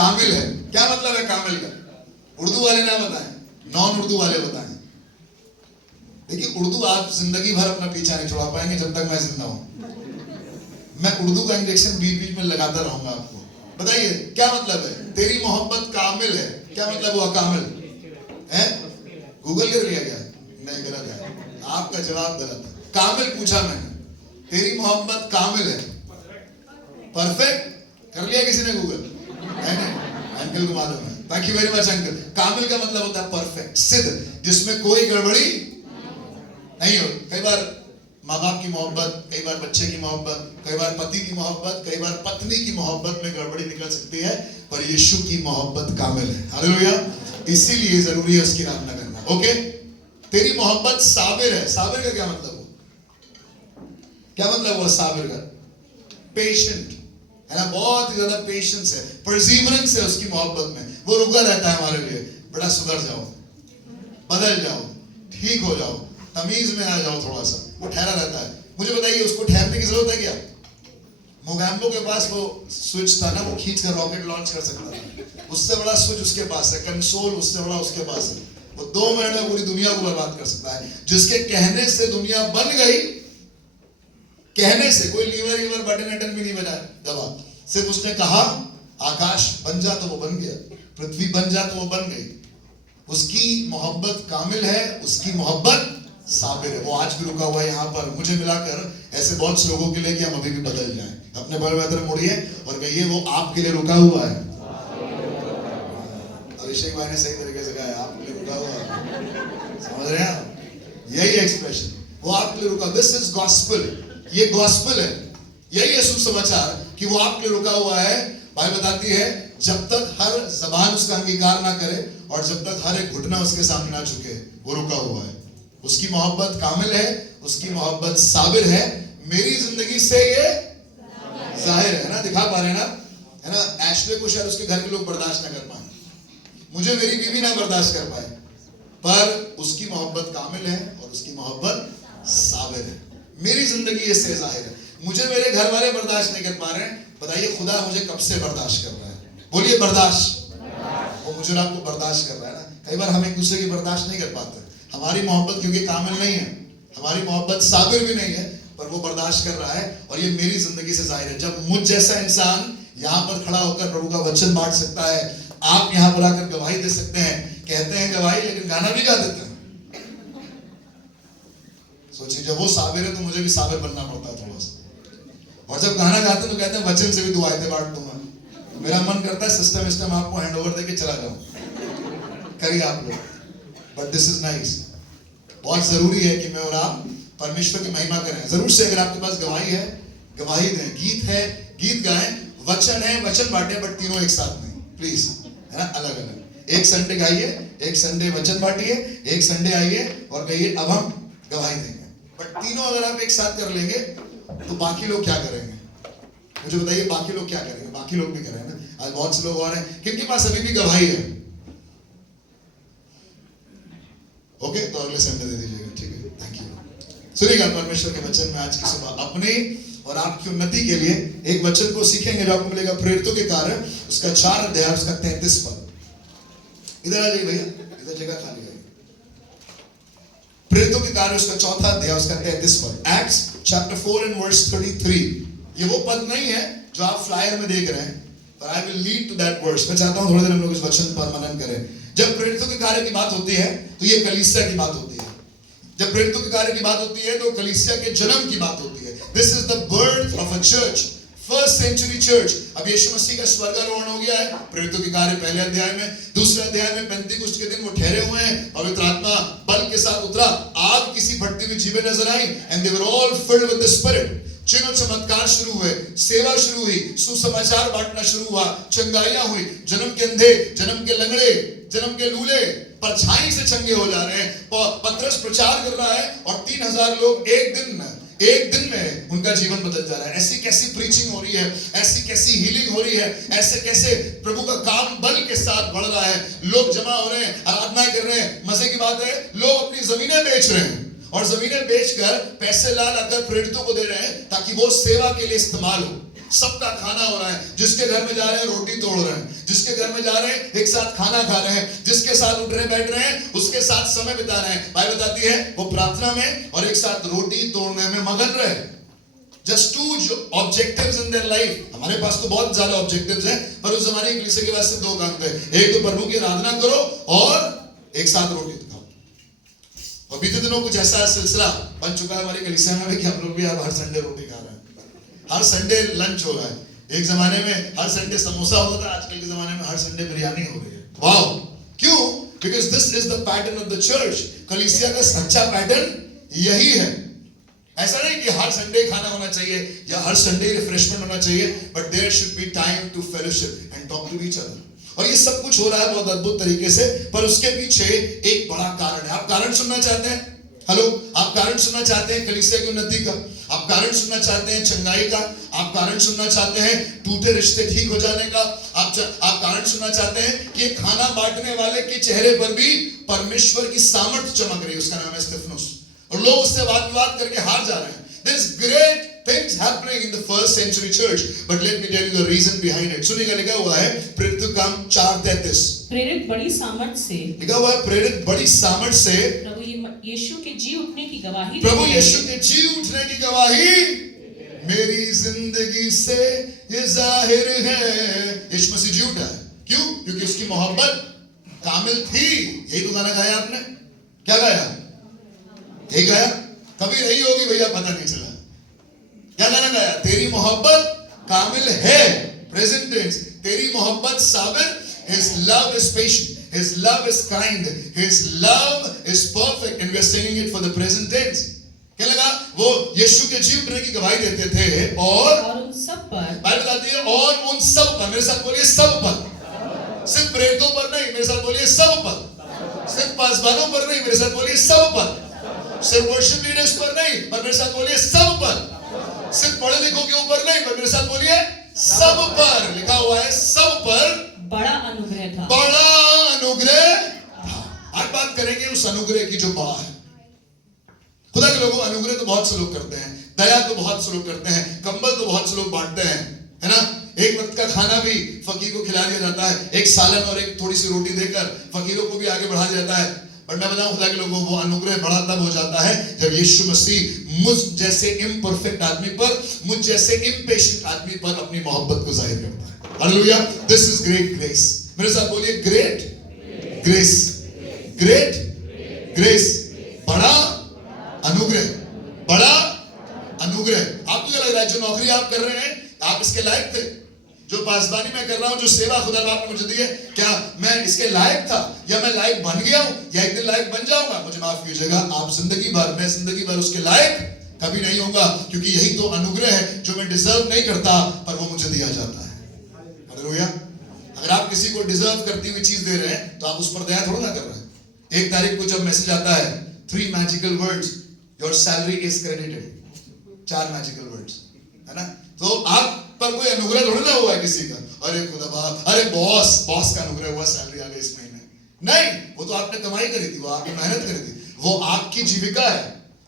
कामिल है। क्या मतलब है कामिल का? उर्दू वाले ना बताएं, नॉन उर्दू वाले बताएं। देखिए उर्दू आप जिंदगी भर अपना पीछा नहीं छुड़ा पाएंगे जब तक मैं जिंदा हूं। मैं उर्दू का इंजेक्शन बीच बीच में लगाता रहूंगा आपको। बताइए क्या मतलब है? तेरी मोहब्बत कामिल है। क्या मतलब हुआ कामिल है? गूगल कर लिया गया? नहीं, गलत है, आपका जवाब गलत है। कामिल पूछा मैंने, तेरी मोहब्बत कामिल है, परफेक्ट कर लिया किसी ने गूगल? नहीं, अंकल को मालूम है। Thank you very much uncle. कामिल का मतलब होता है परफेक्ट, सिद्ध, जिसमें कोई गड़बड़ी नहीं हो। कई बार माँ बाप की मोहब्बत, कई बार बच्चे की मोहब्बत, कई बार पति की मोहब्बत, कई बार पत्नी की मोहब्बत में गड़बड़ी निकल सकती है, पर यीशु की मोहब्बत कामिल है। हालेलुया। इसीलिए जरूरी है उसकी आराधना करना। ओके, तेरी मोहब्बत साबिर है। साबिर का क्या मतलब हुआ? क्या मतलब हुआ साबिर का? पेशेंट है ना, बहुत ही ज्यादा पेशेंस है, परसिवरेंस है उसकी मोहब्बत में। वो रुका रहता है हमारे लिए, बेटा सुधर जाओ, बदल जाओ, ठीक हो जाओ, तमीज में आ जाओ थोड़ा सा। वो ठहरा रहता है। मुझे बताइए उसको ठहरने की जरूरत है क्या? मोगैम्बो के पास वो स्विच था ना, वो खींच कर रॉकेट लॉन्च कर सकता था। उससे बड़ा स्विच उसके पास है, कंसोल उससे बड़ा उसके पास है। वो 2 मिनट में पूरी दुनिया को बर्बाद कर सकता है। जिसके कहने से दुनिया बन गई, कहने से, कोई लीवर बटन भी नहीं बजा दबा, सिर्फ उसने कहा आकाश बन जा तो वो बन गया, पृथ्वी बन जा तो वो बन गई। उसकी मोहब्बत कामिल है, उसकी मोहब्बत साबिर है। वो आज भी रुका हुआ है यहाँ पर। मुझे मिलाकर ऐसे बहुत से लोगों के लिए कि हम अभी भी बदल जाएं। अपने बल में मुड़िए और कहिए वो आपके लिए रुका हुआ है। अभिषेक भाई ने सही तरीके से कहा, आपके लिए रुका हुआ है। समझ रहे हैं आप? यही एक्सप्रेशन, वो आपके लिए रुका। दिस इज गॉस्पेल, ये गॉस्पेल है, यही है सुसमाचार कि वो आपके लिए रुका हुआ है। बाइबल बताती है जब तक हर जबान उसका अंगीकार ना करे और जब तक हर एक घुटना उसके सामने ना झुके, वो रुका हुआ है। उसकी मोहब्बत कामिल है, उसकी मोहब्बत साबिर है। मेरी जिंदगी से ये जाहिर है ना, दिखा पा रहे हैं ना, है ना। एशले को शायद उसके घर के लोग बर्दाश्त ना कर पाए, मुझे मेरी बीवी ना बर्दाश्त कर पाए, पर उसकी मोहब्बत कामिल है और उसकी मोहब्बत साबिर है। मेरी जिंदगी इससे जाहिर है। मुझे मेरे घर वाले बर्दाश्त नहीं कर पा रहे हैं, बताइए खुदा मुझे कब से बर्दाश्त कर रहा है? बोलिए बर्दाश्त। वो मुझे आपको बर्दाश्त कर रहा है ना। कई बार हम एक दूसरे की बर्दाश्त नहीं कर पाते। हमारी मोहब्बत क्योंकि कामिल नहीं है, हमारी मोहब्बत साबिर भी नहीं है, पर वो बर्दाश्त कर रहा है। और ये मेरी जिंदगी से जाहिर है। जब मुझ जैसा इंसान यहाँ पर खड़ा होकर प्रभु का वचन बांट सकता है, आप यहाँ पर आकर गवाही दे सकते हैं, कहते हैं गवाही लेकिन गाना भी गा देते हैं। सोचिए जब वो साबिर है तो मुझे भी साबिर बनना पड़ता है थोड़ा सा। और जब गाना गाते हैं तो कहते हैं वचन से भी दुआएं बांट दूंगा। मेरा मन करता है सिस्टम आपको हैंडओवर देके चला जाऊं, करिए आप लोग। But this is nice. बहुत जरूरी है कि मैं और आप परमेश्वर की महिमा करें। जरूर से अगर आपके पास गवाही है, गवाही दें। गीत है, गीत गाएं। वचन है, वचन बांटे, बट तीनों एक साथ नहीं, प्लीज, है ना, अलग अलग। एक संडे गाइए, एक संडे वचन बांटिए, एक संडे आइए और कहिए अब हम गवाही देंगे। बट तीनों अगर आप एक साथ कर लेंगे तो बाकी लोग क्या करेंगे? मुझे बताइए बाकी लोग क्या करेंगे? बाकी लोग भी करेंगे ना। आज बहुत से लोग और हैं किनके पास अभी भी गवाही है। ओके, तो अगले संडे दे दीजिएगा, ठीक है, थैंक यू। सुनिएगा परमेश्वर के वचन में आज की सुबह अपने और आपकी उन्नति के लिए एक वचन को सीखेंगे जो आपको मिलेगा प्रेरितों के कार्य उसका 4 अध्याय उसका 33 पद। इधर आ जाइए भैया, इधर जगह खाली है। प्रेरितों के कार्य उसका 4 अध्याय उसका 33 पद। Acts chapter 4 and verse 33। ये वो पद नहीं है जो आप फ्लायर में देख रहे हैं, पर I will lead to that verse. मैं चाहता हूं थोड़ी देर हम लोग इस वचन पर मनन करें। जब प्रेरितों के कार्य की बात होती है तो ये कलीसिया की बात होती है। जब प्रेरितों के कार्य की बात होती है तो कलीसिया के जन्म की बात होती है। This is the birth of a church, first century church. अब यीशु मसीह का स्वर्गारोहण हो गया है प्रेरितों के कार्य पहले अध्याय में। दूसरे अध्याय में पेंतीकुस्त के दिन वो ठहरे हुए हैं, पवित्र आत्मा बल के साथ उतरा, आग किसी भट्टी में जीवे नजर आई, and they were all filled with the spirit. चिन्ह चमत्कार शुरू हुए, सेवा शुरू हुई, सुसमाचार बांटना शुरू हुआ, चंगाइयां हुई, जन्म के अंधे, जन्म के लंगड़े, जन्म के लूले परछाई से चंगे हो जा रहे हैं। पतरस प्रचार कर रहा है और 3000 लोग एक दिन में उनका जीवन बदल जा रहा है। ऐसी कैसी प्रीचिंग हो रही है, ऐसी कैसी हीलिंग हो रही है, ऐसे कैसे प्रभु का काम बल के साथ बढ़ रहा है। लोग जमा हो रहे हैं, आराधना कर रहे हैं। मजे की बात है लोग अपनी जमीनें बेच रहे हैं और जमीनें बेचकर पैसे ला लाकर प्रेरितों को दे रहे हैं ताकि वो सेवा के लिए इस्तेमाल हो। सबका खाना हो रहा है, जिसके घर में जा रहे हैं रोटी तोड़ रहे हैं, जिसके घर में जा रहे हैं एक साथ खाना खा रहे हैं, जिसके साथ उठ रहे बैठ रहे हैं उसके साथ समय बिता रहे हैं। बाइबल बताती है वो प्रार्थना में और एक साथ रोटी तोड़ने में मगन रहे। Just to objectives in their life. हमारे पास तो बहुत ज्यादा ऑब्जेक्टिव्स हैं, पर उस जमाने की कलीसिया के पास सिर्फ 2 काम थे, एक तो प्रभु की आराधना करो और एक साथ रोटी खाओ। और बीते दिनों कुछ ऐसा सिलसिला बन चुका है हमारी कलीसिया में कि हम लोग भी अब हर संडे रोटी खा रहे हैं, हर संडे लंच हो रहा है। एक जमाने में हर संडे समोसा होता था, आजकल के जमाने में हर संडे बिरयानी हो रही है। वाओ, क्यों? Because this is the pattern of the church. कलीसिया का सच्चा पैटर्न यही है। ऐसा नहीं कि हर संडे खाना होना चाहिए या हर संडे रिफ्रेशमेंट होना चाहिए, but there should be time to fellowship and talk to each other. और ये सब कुछ हो रहा है बहुत अद्भुत तरीके से, पर उसके पीछे एक बड़ा कारण है। आप कारण सुनना चाहते हैं? हेलो, आप कारण सुनना चाहते हैं कलीसिया की उन्नति का? आप कारण सुनना चाहते हैं चंगाई का? आप कारण सुनना चाहते हैं टूटे रिश्ते ठीक हो जाने का? आप कारण सुनना चाहते हैं कि खाना बांटने वाले के चेहरे पर भी परमेश्वर की सामर्थ चमक रही है, उसका नाम है स्टेफनोस, और लोग उससे वाद विवाद करके हार जा रहे हैं। There is great things happening in the first century church, but let me tell you the reason behind it. सुनिएगा, लिखा हुआ है प्रेरित काम 4:33, प्रेरित बड़ी सामर्थ से, लिखा हुआ है प्रेरित बड़ी सामर्थ से प्रभु यीशु के जी उठने की गवाही, प्रभु यीशु के जी उठने की गवाही मेरी जिंदगी से ये जाहिर है। यीशु मसीह जी उठा है, क्यों? क्योंकि उसकी मोहब्बत कामिल थी। यही तो गाना गाया आपने, क्या गाया? यही गाया? कभी रही होगी भैया, पता नहीं चला। क्या गाना गाया? तेरी मोहब्बत कामिल है, प्रेजेंट टेंस। तेरी मोहब्बत Sabir, his love is patient, his love is kind, his love is perfect, and we are singing it for the present tense. क्या लगा? वो यीशु के जी उठने की गवाही देते थे और उन सब पर, बाइबल बताती है और उन सब पर, मेरे साथ बोलिए सब पर, सिर्फ प्रेरितों पर नहीं, मेरे साथ बोलिए सब पर, सिर्फ पासवानों पर नहीं, मेरे साथ बोलिए सब पर, सिर्फ वर्शिप लीडर्स पर नहीं, पर मेरे साथ बोलिए सब पर, सिर्फ पढ़े लिखों के ऊपर नहीं, पर मेरे साथ बोलिए सब पर। लिखा हुआ है सब पर बड़ा अनुग्रह था, बड़ा अनुग्रह था। आज बात करेंगे उस अनुग्रह की जो बड़ा है। खुदा के लोगों, अनुग्रह तो बहुत से लोग करते हैं, दया तो बहुत से लोग करते हैं, कंबल तो बहुत से लोग बांटते हैं, है ना? एक वक्त का खाना भी फकीर को खिला दिया जाता है, एक सालन और एक थोड़ी सी रोटी देकर फकीरों को भी आगे बढ़ा दिया जाता है। पर मैं बताऊं खुदा के लोगों, वो अनुग्रह बड़ा तब हो जाता है जब यीशु मसीह मुझ जैसे इम्परफेक्ट आदमी पर, मुझ जैसे इम्पेशेंट आदमी पर अपनी मोहब्बत को जाहिर करता है। Hallelujah, this is great grace. मेरे साथ बोलिए ग्रेट ग्रेस, ग्रेट ग्रेस, बड़ा अनुग्रह, बड़ा अनुग्रह। आपको क्या लग रहा है जो नौकरी आप कर रहे हैं आप इसके लायक थे? जो पासबानी मैं कर रहा हूं, जो सेवा खुदा बाप ने मुझे दी है, क्या मैं इसके लायक था या मैं लायक बन गया हूं या एक दिन लायक बन जाऊंगा? मुझे माफ कीजिएगा, आप जिंदगी भर, मैं जिंदगी भर उसके लायक कभी नहीं होगा, क्योंकि यही तो अनुग्रह है जो मैं डिजर्व नहीं करता पर वो मुझे दिया जाता है। हालेलुया। अगर आप किसी को डिजर्व करती हुई चीज दे रहे हैं तो आप उस पर दया थोड़ा ना कर रहे हैं। 1 तारीख को जब मैसेज आता है 3 magical words, your salary is credited, 4 magical words, है ना? तो आप पर कोई अनुग्रह थोड़ा ना हुआ है किसी का, अरे खुदा बाप, अरे बॉस का अनुग्रह हुआ, सैलरी आ गई इस महीने। नहीं, वो तो आपने कमाई करी थी, वो आपने मेहनत करी थी, वो आपकी जीविका है।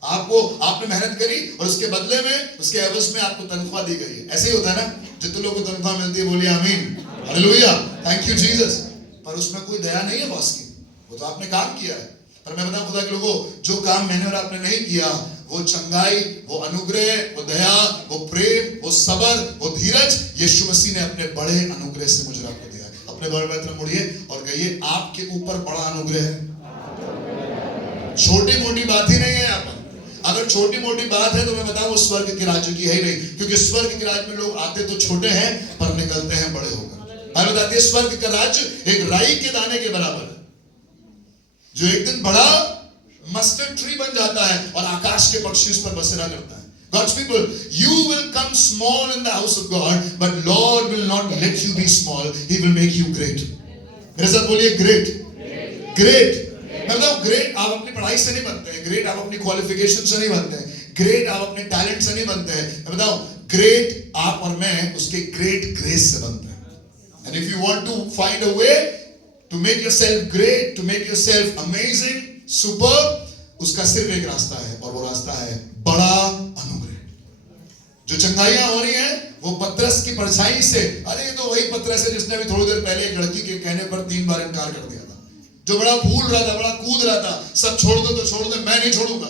आपको, आपने मेहनत करी और उसके बदले में, उसके एवज में आपको तनख्वाह दी गई है। ऐसे ही होता है ना, जितने लोगों को तनख्वाह मिलती है बोलिए आमीन, हालेलुया, थैंक यू जीसस। पर उसमें कोई दया नहीं है बॉस की, वो तो आपने काम किया है। पर मैं बताऊं खुदा के लोगों, जो काम मैंने और आपने नहीं किया, वो चंगाई, वो अनुग्रह, वो दया, वो प्रेम, वो सबर, वो धीरज यीशु मसीह ने अपने बड़े अनुग्रह से मुझे आपको दिया है। अपने बारे में मुड़िए और कहिए, आपके ऊपर बड़ा अनुग्रह है। छोटी मोटी बात ही नहीं है यहाँ पर। अगर छोटी मोटी बात है तो मैं बताऊं वो स्वर्ग के राज्य की है ही नहीं, क्योंकि स्वर्ग के राज्य में लोग आते तो छोटे हैं पर निकलते हैं बड़े होकर। बाइबल बताती है स्वर्ग का राज्य एक राई के दाने के बराबर है, जो एक दिन बड़ा मस्टर्ड ट्री बन जाता है और आकाश के पक्षी उस पर बसेरा करता है। God's people, you will come small in the house of God, but Lord will not let you be small. He will make you great. मेरे साथ बोलिए great, great। मैं बताऊं, ग्रेट आप अपनी पढ़ाई से नहीं बनते हैं, ग्रेट आप अपनी क्वालिफिकेशन से नहीं बनते हैं, ग्रेट आप अपने टैलेंट से नहीं बनते हैं। मैं बताऊं, ग्रेट आप और मैं उसके ग्रेट ग्रेस से बनते हैं। And if you want to find a way to make yourself great, to make yourself amazing, superb, उसका सिर्फ एक रास्ता है और वो रास्ता है बड़ा अनुग्रह। जो चंगाइयां हो रही हैं वो पतरस की परछाई से, अरे ये तो वही पतरस है जिसने अभी थोड़ी देर पहले एक लड़की के कहने पर 3 बार इनकार कर दिया था, जो बड़ा फूल रहा था, बड़ा कूद रहा था, सब छोड़ दो तो छोड़ दो, मैं नहीं छोड़ूंगा।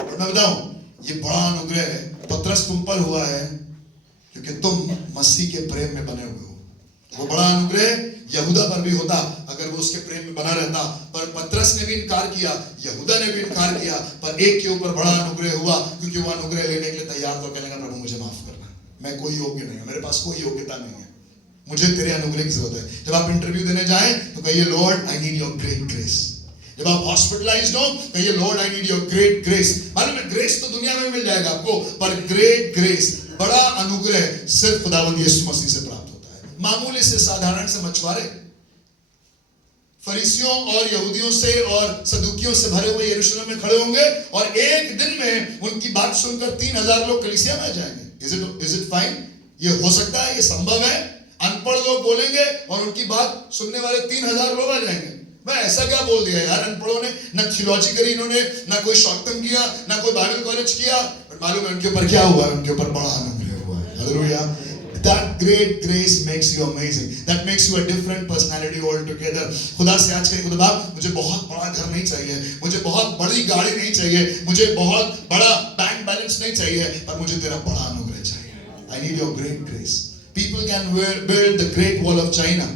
और मैं बताऊं, ये बड़ा अनुग्रह है पतरस तुम पर हुआ है क्योंकि तुम मसीह के प्रेम में बने हुए हो। वो बड़ा अनुग्रह यहूदा पर भी होता अगर वो उसके प्रेम में बना रहता, पर पतरस ने भी इनकार किया, यहूदा ने भी इनकार किया, पर एक के ऊपर बड़ा अनुग्रह हुआ क्योंकि वो अनुग्रह लेने के लिए तैयार था। कहने का प्रभु मुझे माफ करना, मैं कोई योग्य नहीं हूं, मेरे पास कोई योग्यता नहीं है, मुझे तेरे अनुग्रह की जरूरत है। जब आप इंटरव्यू देने जाएं तो कहिए Lord I need your great grace. जब आप हॉस्पिटलाइज्ड हो कहिए Lord I need your great grace. मालूम है ग्रेस तो दुनिया में मिल जाएगा आपको, पर ग्रेट ग्रेस, बड़ा अनुग्रह सिर्फ खुदावंद यीशु मसीह से प्राप्त होता है। मामूली से साधारण से मछुआरे फरीसियों और यहूदियों से और सदूकियों से भरे हुए यरूशलेम में खड़े होंगे और एक दिन में उनकी बात सुनकर 3000 लोग कलीसिया में आ जाएंगे। Is it fine? ये हो सकता है, ये संभव है। अनपढ़ लोग बोलेंगे और उनकी बात सुनने वाले 3000 लोग आ जाएंगे। मैं ऐसा क्या बोल दिया यार, अनपढ़ों ने ना थियोलॉजी करी, इन्होंने ना कोई शॉर्ट टर्म किया, ना कोई बाइबल कॉलेज किया, बट मालूम है उनके ऊपर क्या हुआ? उनके ऊपर बड़ा अनुग्रह हुआ है। Hallelujah. That great grace makes you amazing. That makes you a different personality altogether. खुदा से आज कहीं खुदा मुझे बहुत बड़ा घर नहीं चाहिए, मुझे बहुत बड़ी गाड़ी नहीं चाहिए, मुझे बहुत बड़ा बैंक बैलेंस नहीं चाहिए, पर मुझे तेरा बड़ा अनुग्रह चाहिए। I need your great grace. People can build the great wall of China,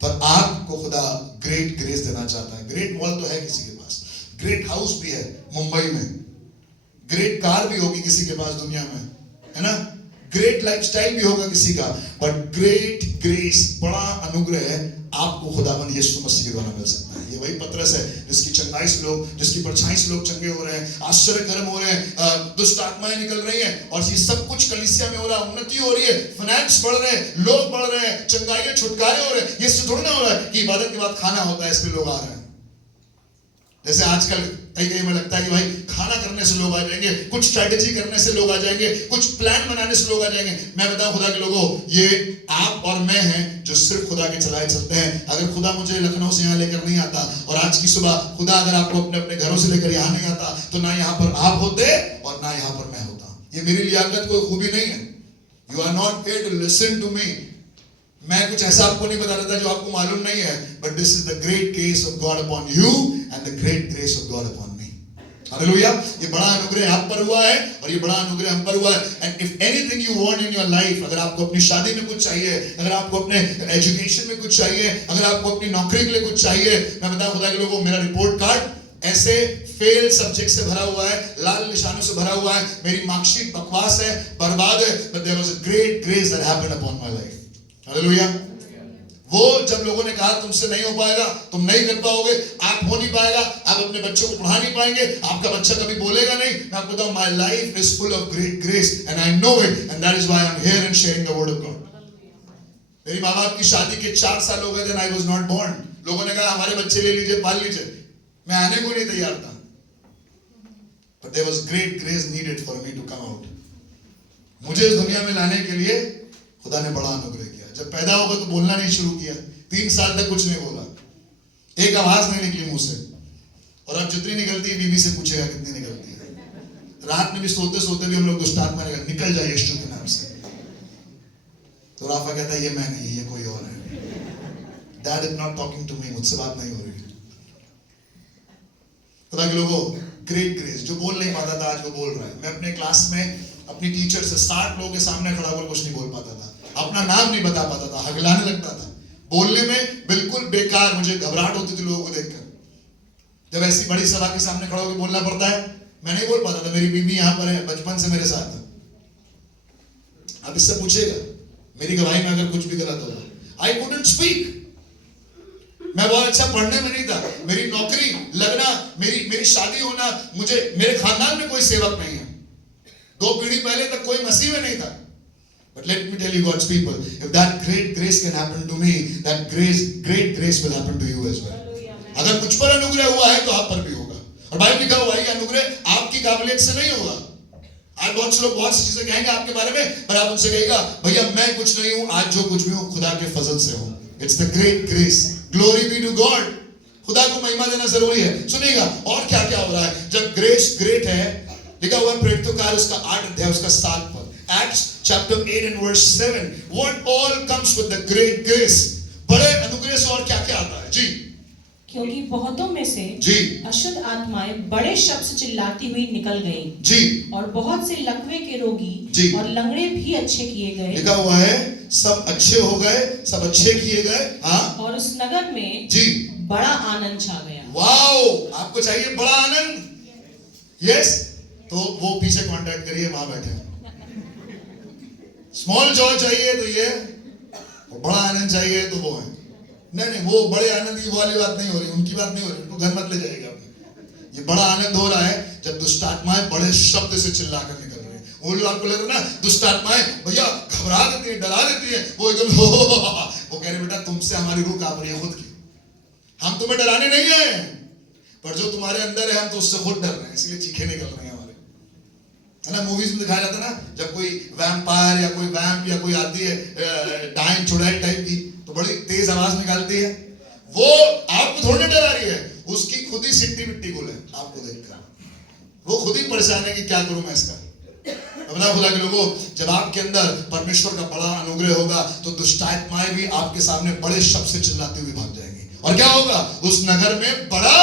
पर आपको खुदा ग्रेट ग्रेस देना चाहता है। ग्रेट वॉल तो है किसी के पास, ग्रेट हाउस भी है मुंबई में, ग्रेट कार भी होगी किसी के पास दुनिया में, है ना, ग्रेट लाइफस्टाइल भी होगा किसी का, बट ग्रेट ग्रेस, बड़ा अनुग्रह है आपको खुदावंद यीशु मसीह के द्वारा मिल सकता है। ये वही पतरस है जिसकी चंगाई से लोग, जिसकी परछाई से लोग चंगे हो रहे हैं, आश्चर्य कर्म हो रहे हैं, दुष्ट आत्माएं निकल रही हैं, और ये सब कुछ कलीसिया में हो रहा है, उन्नति हो रही है, फाइनेंस बढ़ रहे हैं, लोग बढ़ रहे हैं, चंगाई छुटकारे हो रहे हैं। ये थोड़ा ना हो रहा है कि इबादत के बाद खाना होता है इसलिए लोग आ रहे हैं। जैसे आजकल कहीं में लगता है कि भाई खाना करने से लोग आ जाएंगे, कुछ स्ट्रैटेजी करने से लोग आ जाएंगे, कुछ प्लान बनाने से लोग आ जाएंगे। मैं बताऊं खुदा के लोगों, ये आप और मैं हैं जो सिर्फ खुदा के चलाए चलते हैं। अगर खुदा मुझे लखनऊ से यहाँ लेकर नहीं आता, और आज की सुबह खुदा अगर आपको अपने अपने घरों से लेकर यहाँ नहीं आता, तो ना यहाँ पर आप होते और ना यहाँ पर मैं होता। ये मेरी लियाकत कोई खूबी नहीं है। You are not here to listen to me. मैं कुछ ऐसा आपको नहीं बता रहा था जो आपको मालूम नहीं है, but this is the great grace of God upon you and the great grace of God upon me. Hallelujah. ये बड़ा अनुग्रह आप पर हुआ है और ये बड़ा अनुग्रह हम पर हुआ है। And if anything you want in your life, अगर आपको अपनी शादी में कुछ चाहिए, अगर आपको अपने एजुकेशन में कुछ चाहिए, अगर आपको अपनी नौकरी के लिए कुछ चाहिए, मैं बताऊं खुदा के लोगों, मेरा रिपोर्ट कार्ड ऐसे फेल सब्जेक्ट से भरा हुआ है, लाल निशानों से भरा हुआ है, मेरी मार्कशीट बकवास है, बर्बाद है, but there was a great grace that happened upon my life. Hallelujah. वो जब लोगों ने कहा तुमसे नहीं हो पाएगा, तुम नहीं कर पाओगे, आप हो नहीं पाएगा, आप अपने बच्चों को पढ़ा नहीं पाएंगे, आपका बच्चा कभी बोलेगा नहीं, मैं आपको बताऊं my life is full of great grace and I know it and that is why I am here and sharing the word of God. मेरी माँ बाप की शादी के 4 साल हो गए थे, आई वाज नॉट बोर्न। लोगों ने कहा हमारे बच्चे ले लीजिए, पाल लीजिए, मैं आने को नहीं तैयार था, but there was great grace needed for me to come out. मुझे इस दुनिया में लाने के लिए खुदा ने बड़ा अनुग्रह किया। जब पैदा होगा तो बोलना नहीं शुरू किया, 3 साल तक कुछ नहीं बोला, एक आवाज नहीं निकली मुंह से, और अब जितनी निकलती है बीवी से पूछेगा कितनी निकलती है। रात में भी सोते सोते भी हम लोग दुष्ट आत्मा निकल जाए यीशु के नाम से, तो राफा कहता है ये मैं नहीं, ये कोई और है। That is not talking to me, मुझसे बात नहीं हो रही। खुदा के लोगों, ग्रेट ग्रेस, जो बोल नहीं पाता था आज वो बोल रहा है। मैं अपने क्लास में अपनी टीचर से 60 लोगों के सामने खड़ा होकर कुछ नहीं बोल पाता था, अपना नाम नहीं बता पाता था, हगलाने लगता था, बोलने में बिल्कुल बेकार, मुझे घबराहट होती थी लोगों को देखकर। जब ऐसी बड़ी सभा के सामने खड़ा होकर बोलना पड़ता है, मैं नहीं बोल पाता था। मेरी बीवी यहाँ पर है, बचपन से मेरे साथ है, अब इससे पूछेगा मेरी गवाही में अगर कुछ भी गलत होगा। I couldn't speak. मैं बहुत अच्छा पढ़ने में नहीं था, मेरी नौकरी लगना, मेरी शादी होना, मुझे मेरे खानदान में कोई सेवक नहीं है, 2 पीढ़ी पहले तक कोई मसीह में नहीं था। But let me tell you God's people, if that great grace can happen to me, that great grace will happen to you as well. अगर मुझ पर अनुग्रह हुआ है तो आप पर भी होगा। और बाइबल लिखा हुआ है कि अनुग्रह आपकी काबिलियत से नहीं होगा। आज बहुत से लोग बहुत सी चीजें कहेंगे आपके बारे में, पर आप उनसे कहेगा भैया मैं कुछ नहीं हूं, आज जो कुछ भी हूं खुदा के फजल से हूं। It's the great grace. Glory be to God. खुदा को महिमा देना जरूरी है। सुनिएगा और क्या क्या हो रहा है जब ग्रेस ग्रेट है। लिखा हुआ है प्रेरितों का उसका 8 अध्याय उसका 7 पद, Acts chapter 8 and verse 7. What all comes with the great grace? बड़े अनुग्रह से और क्या क्या आता है जी? क्योंकि बहुतों में से जी अशुद्ध आत्माएं बड़े शब्द से चिल्लाती हुई निकल गईं जी और बहुत से लकवे के रोगी जी। और लंगड़े भी अच्छे किए गए लिखा हुआ है सब अच्छे हो गए, सब अच्छे किए गए। हाँ और उस नगर में जी बड़ा आनंद छा गया। वाओ, आपको चाहिए बड़ा आनंद? यस, तो वो पीछे कांटेक्ट करिए, वहां बैठे हैं। स्मॉल जॉय चाहिए तो ये, और बड़ा आनंद चाहिए तो वो है। नहीं, वो बड़े आनंद की वाली बात नहीं हो रही, उनकी बात नहीं हो रही, उनको घर मत ले जाइएगा। ये बड़ा आनंद हो रहा है जब दुष्ट आत्माएं बड़े शब्द से चिल्लाकर निकल रहे हैं। वो लोग आपको लग रहा है ना, दुष्ट आत्माएं भैया घबरा देती है, डरा देती है, वो एकदम वो कह रहे बेटा तुमसे हमारी रूह कांप रही है खुद की, हम तुम्हें डराने नहीं आए, पर जो तुम्हारे अंदर है हम तो उससे खुद डर रहे हैं, इसलिए चीखे निकल रहे हैं हमारे। है ना, मूवीज में दिखाया जाता है ना, जब कोई वैम्पायर या कोई वैम्प या कोई आती है डाइन चुड़ैल टाइप की, तो बड़ी तेज आवाज निकालती है। वो आपको थोड़ी डरा रही है, उसकी खुद ही सिट्टी मिट्टी गुल है आपको देखकर, वो खुद ही परेशान है कि क्या करूं मैं इसका। अपना खुदा के लोगों, जब आपके अंदर परमेश्वर का बड़ा अनुग्रह होगा तो दुष्ट आत्माएं भी आपके सामने बड़े शब्द से चिल्लाती हुई भाग जाएंगी। और क्या होगा उस नगर में बड़ा,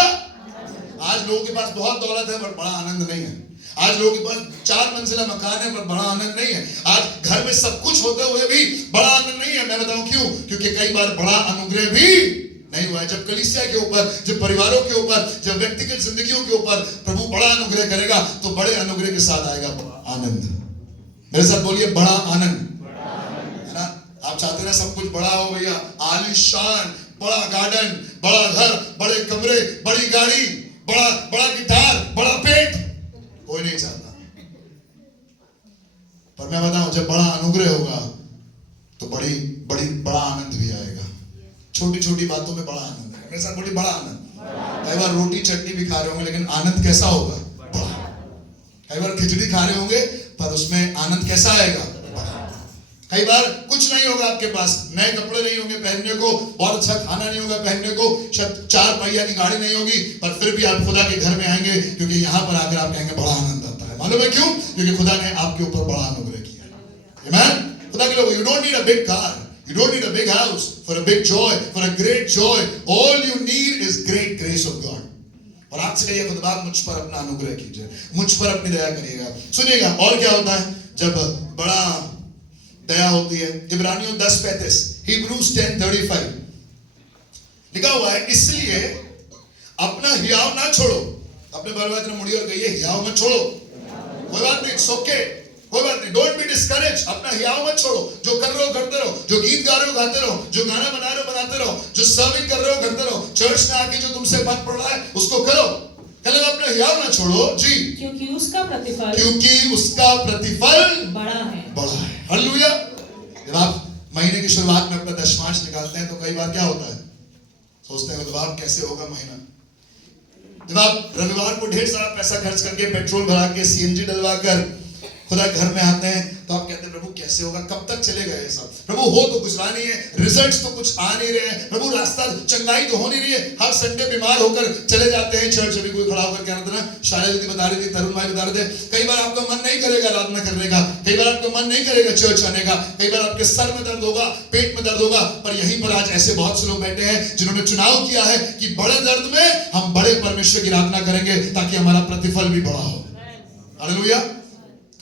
आज लोगों के पास बहुत दौलत है पर बड़ा आनंद नहीं है। आज लोगों के पास 4 मंजिला मकान है पर बड़ा आनंद नहीं है। आज घर में सब कुछ होते हुए भी बड़ा आनंद नहीं है। मैं बताऊं क्यों? क्योंकि कई बार बड़ा अनुग्रह भी नहीं हुआ है। जब कलीसिया के ऊपर, जब परिवारों के ऊपर, जब व्यक्तिगत जिंदगियों के ऊपर प्रभु बड़ा अनुग्रह करेगा तो बड़े अनुग्रह के साथ आएगा बड़ा आनंद। मेरे साथ बोलिए बड़ा आनंद। है ना, आप चाहते ना सब कुछ बड़ा हो भैया, आलीशान, बड़ा गार्डन, बड़ा घर, बड़े कमरे, बड़ी गाड़ी, बड़ा बड़ा गिटार, बड़ा पेट, कोई नहीं चाहता। पर मैं बताऊं जब बड़ा अनुग्रह होगा तो बड़ा आनंद भी आएगा। छोटी छोटी बातों में बड़ा आनंद है। मेरे साथ बोलिए बड़ा आनंद। कई बार रोटी चटनी भी खा रहे होंगे लेकिन आनंद कैसा होगा? बड़ा। कई बार खिचड़ी खा रहे होंगे पर उसमें आनंद कैसा आएगा? बड़ा। कई बार कुछ नहीं होगा आपके पास, नए कपड़े नहीं होंगे पहनने को, बहुत अच्छा खाना नहीं होगा पहनने को, शायद 4 पहिया की गाड़ी नहीं होगी, पर फिर भी आप खुदा के घर में आएंगे क्योंकि यहाँ पर आकर आप कहेंगे बड़ा आनंद आता है। मालूम है क्यों? क्योंकि खुदा ने आपके ऊपर बड़ा अनुग्रह किया है। आमीन। खुदा के लोग, you don't need a big car, you don't need a big house for a big joy, for a great joy. All you need is great grace of God. और आपसे कहिए खुदा मुझ पर अपना अनुग्रह कीजिए, मुझ पर अपनी दया करिएगा। सुनिएगा और क्या होता है जब बड़ा दया होती है। इब्रानियों 10:35, Hebrews 10:35 लिखा हुआ है, इसलिए अपना हियाव ना छोड़ो। अपने बाल मुड़िए और कहिए हियाव मत छोड़ो। कोई बात नहीं, इट्स ओके, कोई बात नहीं, डोंट बी डिस्करेज। अपना हियाव मत छोड़ो। जो कर रहे हो करते रहो, जो गीत गा रहे हो गाते रहो, जो गाना बना रहे हो बनाते रहो, जो सर्विंग कर रहे हो करते रहो, चर्च में आके जो तुमसे मन पड़ रहा है उसको करो। कहले अपना हियाव ना छोड़ो जी, क्योंकि उसका प्रतिफल बड़ा है। बड़ा है। हालेलुया। जब आप महीने की शुरुआत में अपना दशमांश निकालते हैं तो कई बार क्या होता है, सोचते हैं खुदा कैसे होगा महीना। जब आप रविवार को ढेर सारा पैसा खर्च करके पेट्रोल भरा के सीएनजी डलवा कर खुदा घर में आते हैं तो आप कहते हैं प्रभु कैसे होगा, कब तक चलेगा ये सब? प्रभु हो तो कुछ रहा नहीं है, रिजल्ट्स तो कुछ आ नहीं रहे हैं, प्रभु रास्ता चंगाई तो हो नहीं रही है। हर संडे बीमार होकर चले जाते हैं चर्च। अभी कोई खड़ा होकर कह रहा था ना, शायद दीदी बता रही थी, तरुण भाई बता रहे थे, कई बार आपका मन नहीं करेगा आराधना करने का, कई बार आपका मन नहीं करेगा चर्च आने का, कई बार आपके सर में दर्द होगा, पेट में दर्द होगा। पर यहीं पर आज ऐसे बहुत से लोग बैठे हैं जिन्होंने चुनाव किया है कि बड़े दर्द में हम बड़े परमेश्वर की आराधना करेंगे ताकि हमारा प्रतिफल भी बड़ा हो। हालेलुया।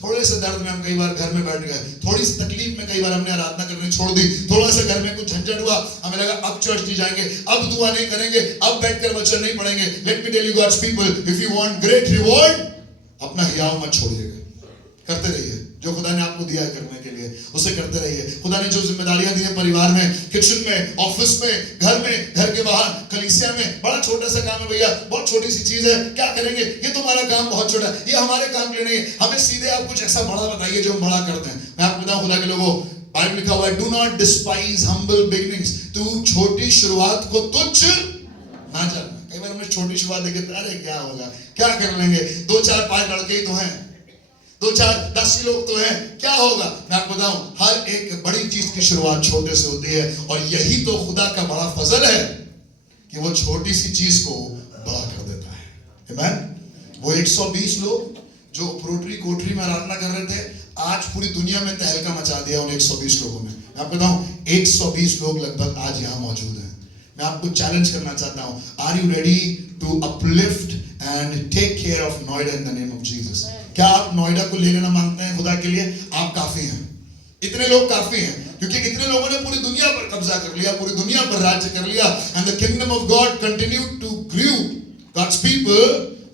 थोड़े से दर्द में हम कई बार घर में बैठ गए, थोड़ी सी तकलीफ में कई बार हमने आराधना करनी छोड़ दी, थोड़ा सा घर में कुछ झंझट हुआ, हमें लगा अब चर्च नहीं जाएंगे, अब दुआ नहीं करेंगे, अब बैठकर वचन नहीं पढ़ेंगे। Let me tell you God's people, if you want great reward, अपना हियाव मत छोड़िएगा, करते रहिए जो खुदा ने आपको दिया है करने के लिए, उसे करते रहिए। खुदा ने जो जिम्मेदारियां दी है परिवार में, किचन में, ऑफिस में, घर में, घर के बाहर, कलीसिया में, बड़ा छोटा सा काम है भैया, बहुत छोटी सी चीज है, क्या करेंगे? ये तो हमारा काम बहुत छोटा है, ये हमारे काम के लिए नहीं है। हमें सीधे आप कुछ ऐसा बड़ा बताइए जो हम बड़ा करते हैं। मैं आपको बताऊं खुदा के लोगों, बाइबल लिखा हुआ है, do not despise humble beginnings. तू छोटी शुरुआत को तुच्छ ना जानना। कई बार हमें छोटी शुरुआत देखे अरे क्या होगा, क्या कर लेंगे, 2 4 5 लड़के ही तो हैं, 2 4 10 लोग तो हैं, क्या होगा? मैं आपको बताऊं, हर एक बड़ी चीज की शुरुआत छोटे से होती है और यही तो खुदा का बड़ा फजल है कि वो छोटी सी चीज को बड़ा कर देता है। आमीन। वो 120 लोग जो रोटरी कोठरी में आराधना कर रहे थे, आज पूरी दुनिया में तहलका मचा दिया उन 120 लोगों ने। मैं आपको बताऊं 120 लोग लगभग आज यहाँ मौजूद हैं। मैं आपको चैलेंज करना चाहता हूं, are you ready to uplift and take care of Noida in the name of Jesus? क्या आप नोएडा को ले लेना मांगते हैं खुदा के लिए? आप काफी हैं, इतने लोग काफी हैं, क्योंकि कितने लोगों ने पूरी दुनिया पर कब्जा कर लिया, पूरी दुनिया पर राज्य कर लिया। And the kingdom of God continue to grow. God's people,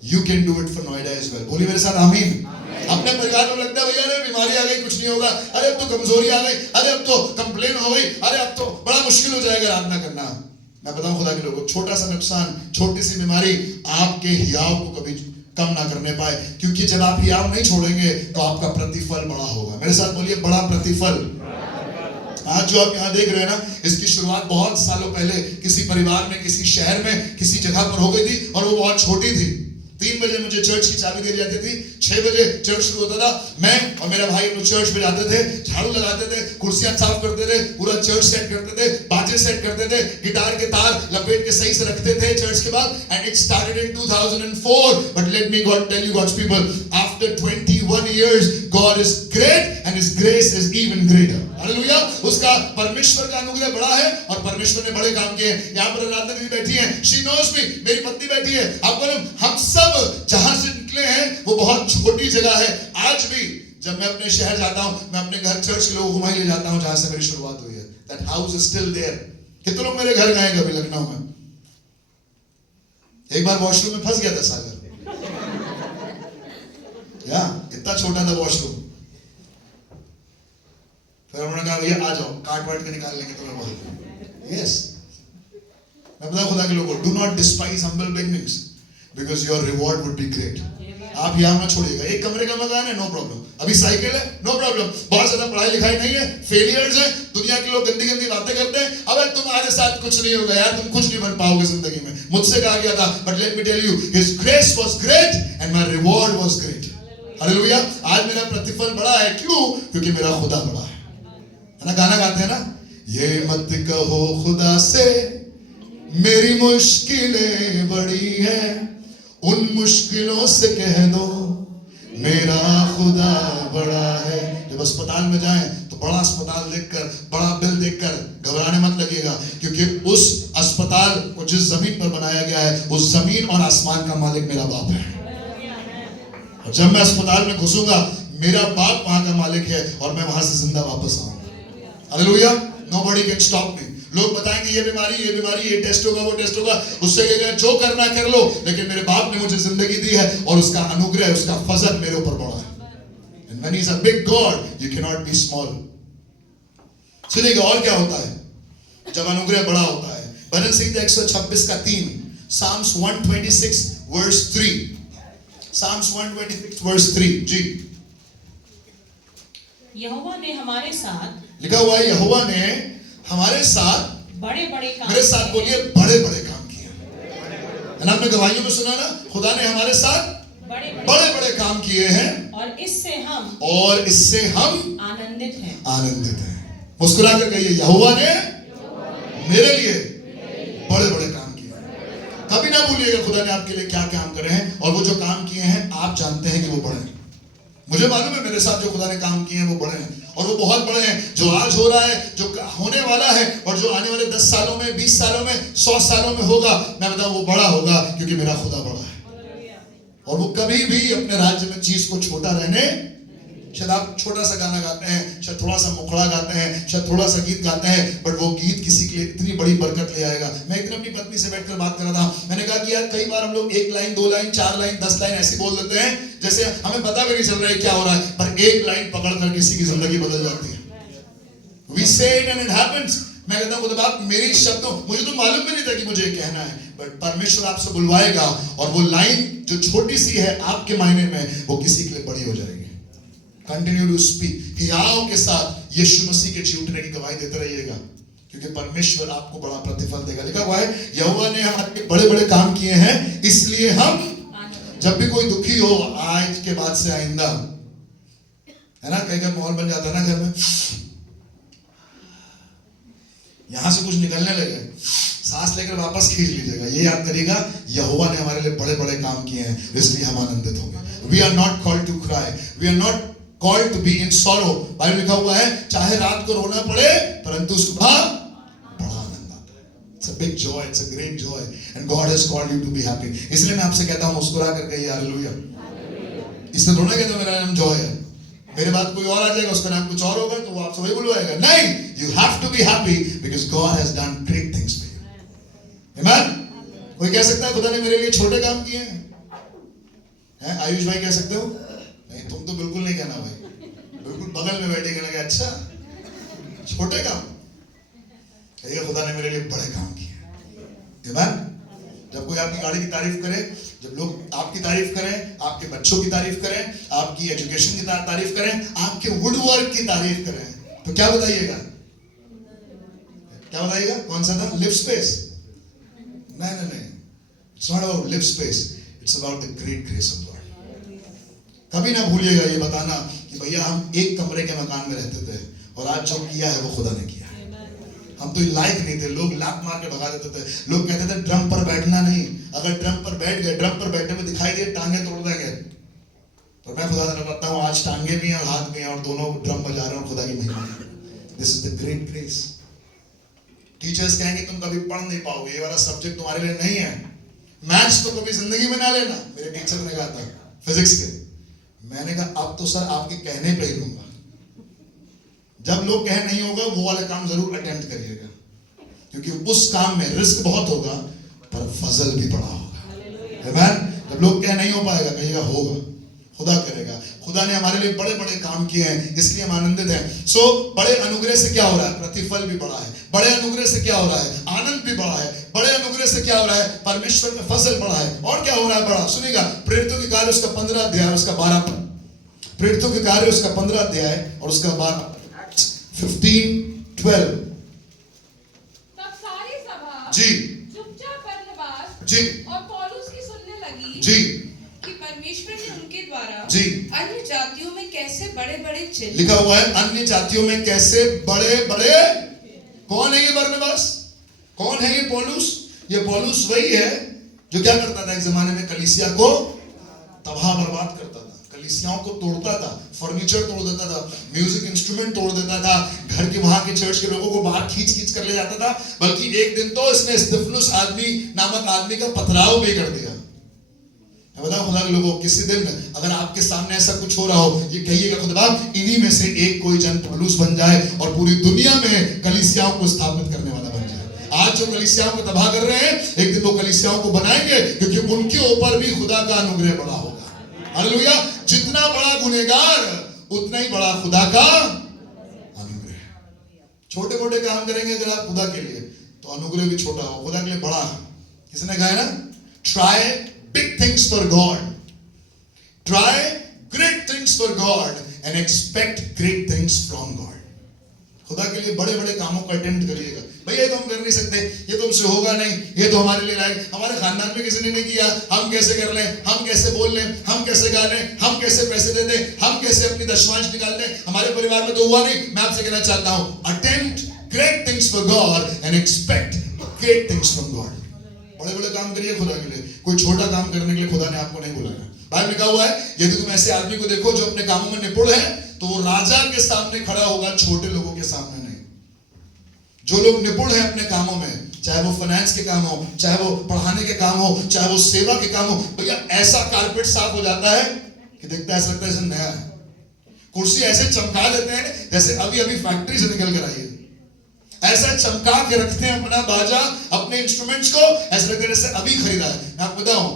you can do it for Noida as well. बोलिए मेरे साथ आमीन। अपने परिवार में लगता है भैया अरे बीमारी आ गई, कुछ नहीं होगा, अरे अब तो कमजोरी आ गई, अरे अब तो कंप्लेन हो गई, अरे अब तो बड़ा मुश्किल हो जाएगा आराधना करना। मैं बताऊं खुदा के लोगों, छोटा सा नुकसान, छोटी सी बीमारी आपके हियाव को कभी कम ना करने पाए, क्योंकि जब आप हियाव नहीं छोड़ेंगे तो आपका प्रतिफल बड़ा होगा। मेरे साथ बोलिए बड़ा प्रतिफल। आज जो आप यहाँ देख रहे हैं ना, इसकी शुरुआत बहुत सालों पहले किसी परिवार में, किसी शहर में, किसी जगह पर हो गई थी, और वो बहुत छोटी थी। 3 बजे मुझे चर्च की चाबी दे जाती थी, 6 बजे चर्च शुरू होता था। मैं और मेरा भाई हम लोग चर्च में जाते थे, झाड़ू लगाते थे, कुर्सियां साफ करते थे, पूरा चर्च सेट करते थे, बाजे सेट करते थे, गिटार के तार लपेट के सही से रखते थे चर्च के बाद। And it started in 2004, but let me God tell you God's people, after 21 years God is great and his grace is even greater. Hallelujah. उसका परमेश्वर का अनुग्रह बड़ा है और परमेश्वर ने बड़े काम किए। यहाँ पर राधा दीदी बैठी है, she knows me, मेरी पत्नी बैठी है। आप बोलो हम सब जहां से निकले हैं वो बहुत छोटी जगह है। आज भी जब मैं अपने शहर जाता हूं, मैं अपने घर चर्च के लोगों को वहीं ले जाता हूं जहां से मेरी शुरुआत हुई है। That house is still there. कितने लोग मेरे घर गए कभी लखनऊ में? एक बार वॉशरूम में फंस गया था सागर, या इतना छोटा था वॉशरूम। फिर उन्होंने कहा भैया आ जाओ, काट वाट के निकाल लेंगे तुम्हें बहुत। यस, मैं बताऊं खुदा के लोगों, do not despise humble beginnings because your reward would be great. आप यहाँ ना छोड़िएगा। एक कमरे का मकान है, नो प्रॉब्लम, अभी साइकिल है, नो प्रॉब्लम, बहुत ज्यादा पढ़ाई लिखाई नहीं है, फेलियर्स है, दुनिया के लोग गंदी गंदी बातें करते हैं, अबे तुम्हारे साथ कुछ नहीं होगा यार, तुम कुछ नहीं बन पाओगे जिंदगी में। मुझसे कहा गया था, but let me tell you, his grace was great and my reward was great. Hallelujah. आज मेरा प्रतिफल बड़ा है, क्यों? क्योंकि मेरा खुदा बड़ा है ना। गाना गाते हैं ना, ये मत कहो खुदा से मेरी मुश्किलें बड़ी हैं, उन मुश्किलों से कह दो मेरा खुदा बड़ा है। जब अस्पताल में जाएं तो बड़ा अस्पताल देखकर, बड़ा बिल देखकर घबराने मत लगिएगा, क्योंकि उस अस्पताल को जिस जमीन पर बनाया गया है, उस जमीन और आसमान का मालिक मेरा बाप है। और जब मैं अस्पताल में घुसूंगा, मेरा बाप वहां का मालिक है और मैं वहां से जिंदा वापस आऊंगा। Hallelujah. Nobody can stop me. लोग बताएंगे ये बीमारी, ये टेस्ट होगा, वो टेस्ट होगा, उससे कहेगा जो करना कर लो, लेकिन मेरे बाप ने मुझे जिंदगी दी है और उसका अनुग्रह, उसका फजल मेरे ऊपर बड़ा है। And when he is a big God, you cannot be small. सुनिएगा और क्या होता है जब अनुग्रह बड़ा होता है। भजन संहिता 126 का 3, Psalms 126 verse 3, Psalms 126 verse 3 जी। यहोवा ने हमारे साथ, लिखा हुआ है यहोवा ने हमारे साथ बड़े बड़े काम, मेरे साथ बोलिए बड़े बड़े काम किए। आपने गवाहियों में सुना ना, खुदा ने हमारे साथ बड़े बड़े काम किए हैं और इससे हम आनंदित हैं। आनंदित हैं। मुस्कुरा कर कहिए, यहोवा ने मेरे लिए बड़े बड़े काम किए। कभी ना भूलिएगा खुदा ने आपके लिए क्या काम करे हैं, और वो जो काम किए हैं आप जानते हैं कि वो बड़े हैं। मुझे मालूम है मेरे साथ जो खुदा ने काम किए हैं वो बड़े हैं, और वो बहुत बड़े हैं। जो आज हो रहा है, जो होने वाला है, और जो आने वाले 10 सालों में, 20 सालों में, 100 सालों में होगा, मैं बताऊं वो बड़ा होगा, क्योंकि मेरा खुदा बड़ा है। और वो कभी भी अपने राज्य में चीज को छोटा रहने, शायद आप छोटा सा गाना गाते हैं, शायद थोड़ा सा मुखड़ा गाते हैं, शायद थोड़ा सा गीत गाते हैं, बट वो गीत किसी के लिए इतनी बड़ी बरकत ले आएगा। मैं एक दिन अपनी पत्नी से बैठकर बात कर रहा था, मैंने कहा कि यार कई बार हम लोग 1 लाइन, 2 लाइन, 4 लाइन, 10 लाइन ऐसी बोल देते हैं जैसे हमें पता भी नहीं चल रहा है क्या हो रहा है, पर एक लाइन पकड़कर किसी की जिंदगी बदल जाती है। We say it and it happens. मैं कहता हूँ खुदा मेरी शब्दों, मुझे तो मालूम भी नहीं था कि मुझे कहना है, बट परमेश्वर आपसे बुलवाएगा और वो लाइन जो छोटी सी है आपके मायने में, वो किसी के लिए बड़ी हो जाएगी। Continue to speak. हियाव के साथ यीशु मसीह के जीवने की गवाही देते रहिएगा, क्योंकि परमेश्वर आपको बड़ा प्रतिफल देगा। लिखा हुआ है यहोवा ने हमारे बड़े बड़े काम किए हैं, इसलिए हम, जब भी कोई दुखी हो, आज के बाद से आइंदा, है ना, कई कई माहौल बन जाता है ना घर में, यहां से कुछ निकलने लगे, सांस लेकर वापस खींच लीजिएगा। ये याद करिएगा, यहोवा ने हमारे लिए बड़े बड़े काम किए हैं, इसलिए हम आनंदित होंगे। We are not called to cry. We are not called to be in sorrow. Bible लिखा हुआ है चाहे रात को रोना पड़े परंतु सुबह बड़ा आनंद आता है. It's a big joy, it's a great joy, and God has called you to be happy. इसलिए मैं आपसे कहता हूँ मुस्कुरा कर कहिए हालेलुया. इससे थोड़ा कहता मेरा नाम जॉय है, मेरे बाद कोई और आ जाएगा उसका नाम कुछ और होगा तो वो आपसे वही बुलवाएगा. नहीं, you have to be happy because God has done great things for you. Amen. कोई कह सकता है खुदा ने मेरे लिए छोटे काम किए हैं? आयुष भाई कह सकते हो? नहीं, तुम तो बिल्कुल नहीं कहना भाई, बिल्कुल बगल में बैठे कहना कि अच्छा छोटे काम. कहिए खुदा ने मेरे लिए बड़े काम किए. Amen. जब कोई आपकी गाड़ी की तारीफ करे, जब लोग आपकी तारीफ करें, आपके बच्चों की तारीफ करें, आपकी एजुकेशन की तारीफ करें, आपके वुडवर्क की तारीफ करें, तो क्या बताइएगा? क्या बताइएगा? कौन सा था? Live space? नहीं. It's not about live space. It's about the great grace of God. कभी ना भूलिएगा ये बताना कि भैया हम एक कमरे के मकान में रहते थे और आज जो किया है वो खुदा ने किया है. हम तो लायक नहीं थे, लोग लात मार के भगा देते थे. लोग कहते थे ड्रम पर बैठना नहीं, अगर ड्रम पर बैठ गए, ड्रम पर बैठने में दिखाई दिए टांगे तोड़ देंगे. तो मैं खुदा से बताता हूँ आज टांगे भी हैं और हाथ भी हैं और दोनों ड्रम बजा रहे हैं और खुदा की महिमा है. This is the great grace. Teachers कहेंगे तुम कभी पढ़ नहीं पाओगे, ये वाला सब्जेक्ट तुम्हारे लिए नहीं है. मैथ्स तो कभी जिंदगी में ना लेना. मेरे टीचर ने कहा था फिजिक्स के. मैंने कहा अब तो सर आपके कहने पे ही लूंगा. जब लोग कहे नहीं होगा वो वाला काम जरूर अटेम्प्ट करिएगा, क्योंकि उस काम में रिस्क बहुत होगा पर फजल भी बड़ा होगा. आमीन. जब लोग कहे नहीं हो पाएगा कहिएगा होगा, खुदा करेगा. खुदा ने हमारे लिए बड़े बड़े काम किए हैं, इसलिए हम आनंदित हैं. सो बड़े अनुग्रह से क्या हो रहा है? प्रतिफल भी बड़ा है. बड़े अनुग्रह से क्या हो रहा है? आनंद भी बड़ा है. बड़े अनुग्रह से क्या हो रहा है? परमेश्वर का फजल बड़ा है. और क्या हो रहा है बड़ा? सुनिएगा, प्रेरितों के कार्य उसका 15 अध्याय उसका 12 पद. प्रेरितों के कार्य उसका 15 अध्याय और उसका 12 15-12. तब सारी सभा जी चुपचाप बरनबास जी और पौलुस की सुनने लगी जी कि परमेश्वर ने उनके द्वारा जी अन्य जातियों में कैसे बड़े-बड़े चिन्ह. लिखा हुआ है अन्य जातियों में कैसे बड़े बड़े. कौन है ये बरनबास? कौन है ये पौलुस? ये पौलुस वही है जो क्या करता था एक जमाने में? कलीसिया को तबाह बर्बाद करता था, कलीसियाओं को तोड़ता था, फर्नीचर तोड़ देता था, म्यूजिक इंस्ट्रूमेंट तोड़ देता था, घर के वहां के चर्च के लोगों को बाहर खींच कर ले जाता था. बल्कि एक दिन तो इसने स्तिफनुस नामक आदमी का पथराव भी कर दिया. मैं बताऊं खुदा के लोगों, किसी दिन अगर आपके सामने ऐसा कुछ हो रहा हो, ये कहिएगा खुदा इन्हीं में से एक कोई जन पौलुस बन जाए और पूरी दुनिया में कलीसियाओं को स्थापित करने वाला बन जाए. आज जो कलीसियाओं को तबाह कर रहे हैं, एक दिन वो कलीसियाओं को बनाएंगे, क्योंकि उनके ऊपर भी खुदा का अनुग्रह बड़ा होगा. हालेलुया. जितना बड़ा गुनहगार उतना ही बड़ा खुदा का अनुग्रह. छोटे मोटे काम करेंगे अगर आप खुदा के लिए तो अनुग्रह भी छोटा हो, खुदा के लिए बड़ा. किसने कहा है ना, try big things for God, try great things for God and expect great things from God. खुदा के लिए बड़े बड़े कामों को अटेम्प्ट करिएगा. भैया ये तो हम कर नहीं सकते, ये तो हमसे होगा नहीं, ये तो हमारे लिए लायक, हमारे खानदान में किसी ने नहीं किया, हम कैसे कर लें, हम कैसे बोल लें, हम कैसे गा लें, हम कैसे पैसे दे दें, हम कैसे अपनी दशमांश निकाल लें, हमारे परिवार में तो हुआ नहीं. मैं आपसे कहना चाहता हूं, attempt great things for God and expect great things from God. बड़े बड़े काम करिए खुदा के लिए. कोई छोटा काम करने के लिए खुदा ने आपको नहीं बुलाया. बाइबल लिखा हुआ है यदि तुम ऐसे आदमी को देखो जो अपने कामों में निपुण है तो वो राजा के सामने खड़ा होगा, छोटे लोगों के सामने नहीं. जो लोग निपुण है अपने कामों में, चाहे वो फाइनेंस के काम हो, चाहे वो पढ़ाने के काम हो, चाहे वो सेवा के काम हो, भैया ऐसा कारपेट साफ हो जाता है कि दिखता है ऐसा लगता है जैसे नया है. कुर्सी ऐसे चमका देते हैं जैसे अभी अभी फैक्ट्री से निकल कर आई है. ऐसा चमका के रखते हैं अपना बाजा, अपने इंस्ट्रूमेंट्स को, ऐसा लगता है जैसे अभी खरीदा है. मैं आपको बताऊं,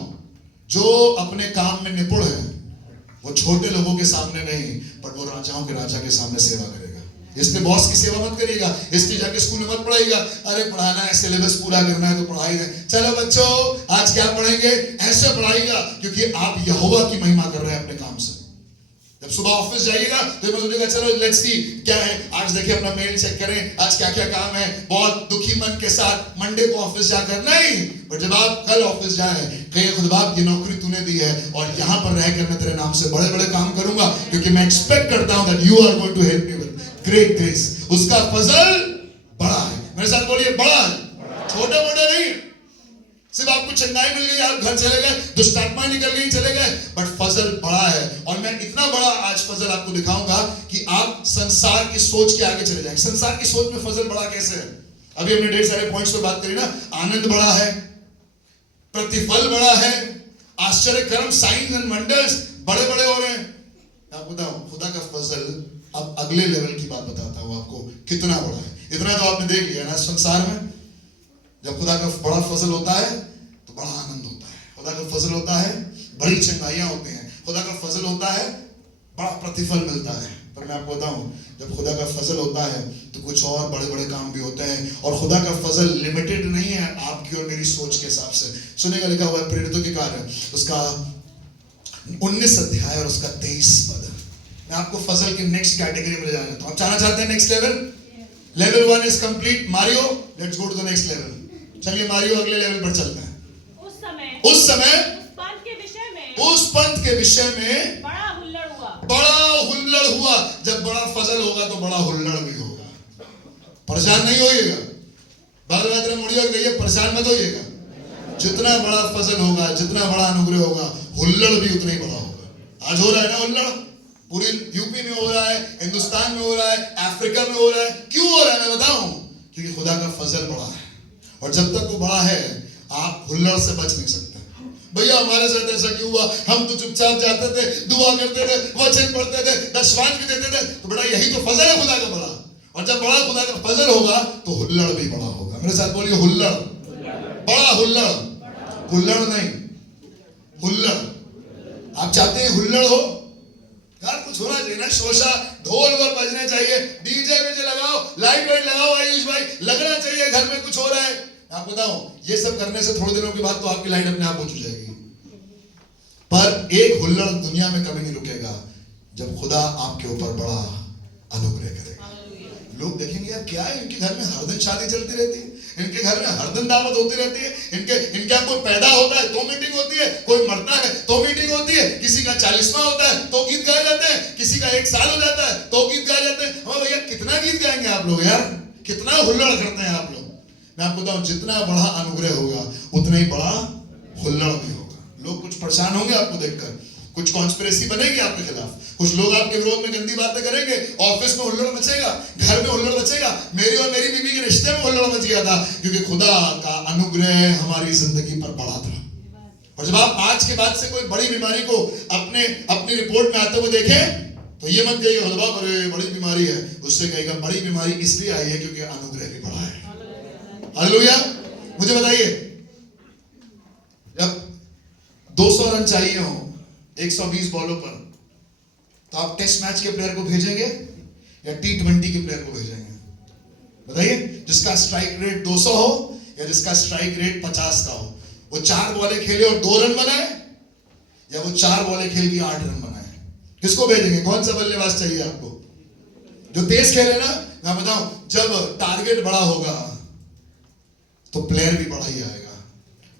जो अपने काम में निपुण है वो छोटे लोगों के सामने नहीं, पर वो राजाओं के राजा के सामने सेवा करेगा. इसलिए बॉस की सेवा मत करिएगा, इसलिए जाके स्कूल में मत पढ़ाइएगा. अरे पढ़ाना है, सिलेबस पूरा करना है तो पढ़ाई दें. चलो बच्चों आज क्या पढ़ेंगे, ऐसे पढ़ाइएगा क्योंकि आप यहोवा की महिमा कर रहे हैं अपने काम से. जब सुबह ऑफिस जाइएगा तो ये सोचेगा चलो लेट्स सी क्या है आज, देखिए अपना मेल चेक करें आज क्या क्या काम है. बहुत दुखी मन के साथ मंडे को ऑफिस जाकर नहीं, पर जब आप कल ऑफिस जाएं कहिए खुदा ये नौकरी तूने दी है और यहाँ पर रहकर मैं तेरे नाम से बड़े बड़े काम करूंगा, क्योंकि मैं एक्सपेक्ट करता हूं that you are going to help me with great grace. उसका फजल बड़ा है. मेरे साथ बोलिए बड़ा है, छोटे मोटे नहीं. सिर्फ आपको चंगाई मिल गई, आप घर चले गए, दुष्ट आत्मा निकल गई, चले गए, बट फजल बड़ा है। और मैं इतना बड़ा आज फजल आपको दिखाऊंगा कि आप संसार की सोच के आगे चले जाएंगे। संसार की सोच में फजल बड़ा कैसे है? अभी हमने ढेर सारे पॉइंट्स पर बात करी ना। आनंद बड़ा है, प्रतिफल बड़ा है, आश्चर्य कर्म साइंस एंड वंडर्स बड़े बड़े हो रहे हैं। आपको बताऊं, खुदा का फजल अब अगले लेवल की बात बताता हूं आपको कितना बड़ा है। इतना तो आपने देख लिया ना संसार में, जब खुदा का बड़ा फजल होता है तो बड़ा आनंद होता है। खुदा का फजल होता है, बड़ी चंगाइयां होती हैं। खुदा का फजल होता है, बड़ा प्रतिफल मिलता है। पर मैं आपको बताऊं, जब खुदा का फजल होता है तो कुछ और बड़े बड़े काम भी होते हैं। और खुदा का फजल लिमिटेड नहीं है आपकी और मेरी सोच के हिसाब से। सुनेगा, लिखा हुआ है प्रेरितों के कार्य उसका 19 अध्याय और उसका 23 पद। मैं आपको फजल की नेक्स्ट कैटेगरी में ले जाना चाहता हूं। चाहना चाहते हैं next level? Level 1 is complete. Mario, let's go to the next level. चलिए मारियो अगले लेवल पर चलते हैं। उस समय उस पंथ के विषय में बड़ा हुल्लड़ हुआ। जब बड़ा फजल होगा तो बड़ा हुल्लड़ भी होगा। परेशान नहीं होइएगा, बाल बात मुड़िया गई है, परेशान मत होइएगा। जितना बड़ा फजल होगा, जितना बड़ा अनुग्रह होगा, हुल्लड़ भी उतना ही बड़ा होगा। आज हो रहा है ना हुल्लड़, पूरी यूपी में हो रहा है, हिंदुस्तान में हो रहा है, अफ्रीका में हो रहा है। क्यों हो रहा है मैं बताऊं? क्योंकि खुदा का फजल बड़ा है। और जब तक वो बड़ा है आप हुल्लड़ से बच नहीं सकते। भैया हमारे साथ ऐसा क्यों हुआ? हम तो चुपचाप जाते थे, दुआ करते थे, वचन पढ़ते थे, दशवांश भी देते थे। तो बेटा यही तो फजल है खुदा का बड़ा। और जब बड़ा खुदा का फजल होगा तो हुल्लड़ भी बड़ा होगा। मेरे साथ बोलिए हुल्लड़, बड़ा हुल्लड़, हुल्लड़ नहीं, हुल्लड़। आप चाहते हैं हुल्लड़ हो? यार कुछ होना चाहिए ना, शोशा, ढोल वोल बजने चाहिए, डीजे वीजे लगाओ, लाइट वाइट लगाओ। आयुष भाई, लगना चाहिए घर में कुछ हो रहा है। आप बताओ, ये सब करने से थोड़े दिनों के बाद तो आपकी लाइट अपने आप बुझ जाएगी। पर एक हुल्लड़ दुनिया में कभी नहीं रुकेगा जब खुदा आपके ऊपर बड़ा अनुग्रह करेगा। लोग देखेंगे यार क्या है, इनके घर में हर दिन शादी चलती रहती है, इनके घर में हर दिन दावत होती रहती है, इनके यहाँ कोई पैदा होता है तो मीटिंग होती है, कोई मरता है तो मीटिंग होती है, किसी का 40वां होता है तो गीत गाए जाते हैं, किसी का 1 साल हो जाता है तो गीत गाए जाते हैं। हम भैया कितना गीत गाएंगे आप लोग यार, कितना हुल्लड़ करते हैं आप लोग। मैं आपको बताऊं, जितना बड़ा अनुग्रह होगा उतना ही बड़ा हुल्लड़ भी होगा। लोग कुछ परेशान होंगे आपको देखकर, कुछ कॉन्स्पिरेसी बनेगी आपके खिलाफ, कुछ लोग आपके विरोध में गंदी बातें करेंगे, ऑफिस में हुल्लड़ मचेगा, घर में हुल्लड़ मचेगा। मेरी और मेरी बीवी के रिश्ते में हुल्लड़ मच गया था क्योंकि खुदा का अनुग्रह हमारी जिंदगी पर बड़ा था। और जब आप आज के बाद से कोई बड़ी बीमारी को अपनी रिपोर्ट में आते हुए देखें तो ये मत कहिएगा खुदा अरे बड़ी बीमारी है, उससे कहेगा बड़ी बीमारी इसलिए आई है क्योंकि अनुग्रह भी बड़ा है। हालेलुया। मुझे बताइए, जब 200 रन चाहिए हो 120 बॉलों पर, तो आप टेस्ट मैच के प्लेयर को भेजेंगे या T20 के प्लेयर को भेजेंगे? बताइए, जिसका स्ट्राइक रेट 200 हो या जिसका स्ट्राइक रेट 50 का हो। वो 4 बॉलें खेले और 2 रन बनाए या वो 4 बॉलें खेल के 8 रन बनाए? किसको भेजेंगे? कौन सा बल्लेबाज चाहिए आपको? जो तेज खेले ना। मैं बताऊं, जब टारगेट बड़ा होगा तो प्लेयर भी बड़ा ही आएगा।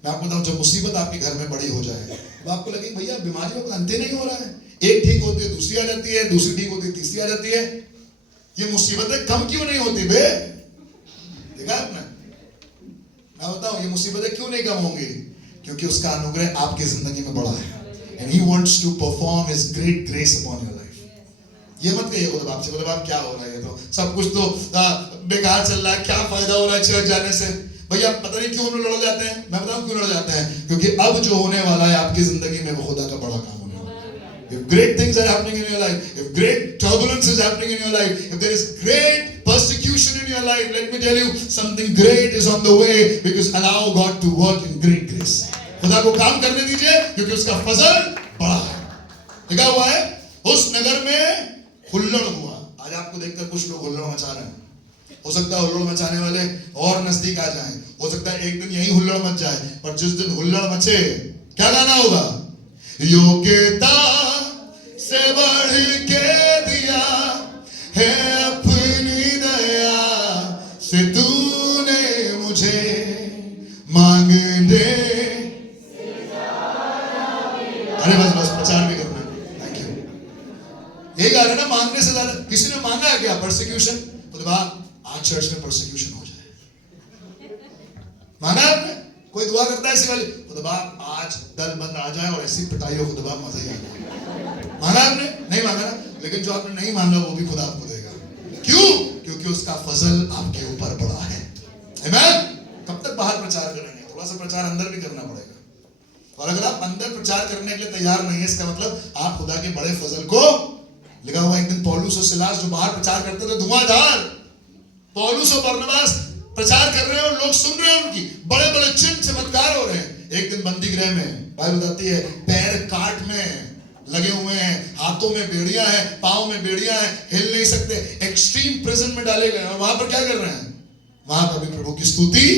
मैं आपको बताऊं, जब मुसीबत आपके घर में बड़ी हो जाए तो आपको लगे भैया बीमारियों का अंत नहीं हो रहा है, एक ठीक होती है दूसरी आ जाती है, दूसरी ठीक होती है तीसरी आ जाती है। ये मुसीबतें कम क्यों नहीं होती बे? देखा आपने? मैं बताऊं, ये मुसीबतें क्यों नहीं कम होंगी? क्योंकि उसका अनुग्रह आपकी जिंदगी में बड़ा है। And he wants to perform his great grace upon your life. ये मत कहिए खुदा बाप से, खुदा बाप क्या हो रहा है, तो सब कुछ तो बेकार चल रहा है, क्या फायदा हो रहा है चर्च जाने से? भैया पता नहीं क्यों हम लड़ जाते हैं। मैं बताऊं क्यों लड़ जाते हैं, क्योंकि अब जो होने वाला है आपकी जिंदगी में वो खुदा का बड़ा काम होने वाला है। If great things are happening in your life, if great turbulence is happening in your life, if there is great persecution in your life, let me tell you something great is on the way, because allow God to work in great grace. खुदा को काम करने दीजिए क्योंकि उसका फजल बड़ा है। लिखा हुआ है उस नगर में हुल्लड़ हुआ। आज आपको देखकर कुछ लोग हुल्लड़ मचा रहे हैं। हो सकता है हुल्लड़ मचाने वाले और नजदीक आ जाएं, हो सकता है एक दिन यही हुल्लड़ मच जाए, पर जिस दिन हुल्लड़ मचे क्या गाना होगा? योग्यता से बढ़ के दिया है अपनी दया से तूने मुझे मांगने। अरे बस प्रचार भी करना है। Thank you. यही गाना ना, मांगने से ज्यादा किसी ने मांगा है क्या? परसिक्यूशन। तो आज चर्च में परसिक्यूशन हो जाए, मांगा आपने? कोई दुआ करता है ऐसी वाली, खुदा आज दल बंद आ जाए और ऐसी पिटाई हो खुदा मजा ही आ जाए। माना आपने? नहीं माना ना, लेकिन जो आपने नहीं माना वो भी खुदा आपको देगा। क्यों? क्योंकि उसका फजल आपके ऊपर बड़ा है। आमीन। कब तक बाहर प्रचार करेंगे? थोड़ा सा प्रचार अंदर भी करना पड़ेगा। और अगर आप अंदर प्रचार करने के लिए तैयार नहीं है, इसका मतलब आप खुदा के बड़े फजल को, लिखा हुआ एक दिन पौलुस और सिलास जो बाहर प्रचार करते थे धुआंधार, पौलुस और बरनबास प्रचार कर रहे हैं और लोग सुन रहे हैं, उनकी बड़े बड़े चिन्ह चमत्कार हो रहे हैं। एक दिन बंदी गृह में, बाइबल बताती है, पैर काट में लगे हुए हैं, हाथों में बेड़ियां हैं, पांव में बेड़ियां हैं, हिल नहीं सकते, एक्सट्रीम प्रिजन में डाले गए। और वहां पर क्या कर रहे हैं? वहां पर भी प्रभु की स्तुति,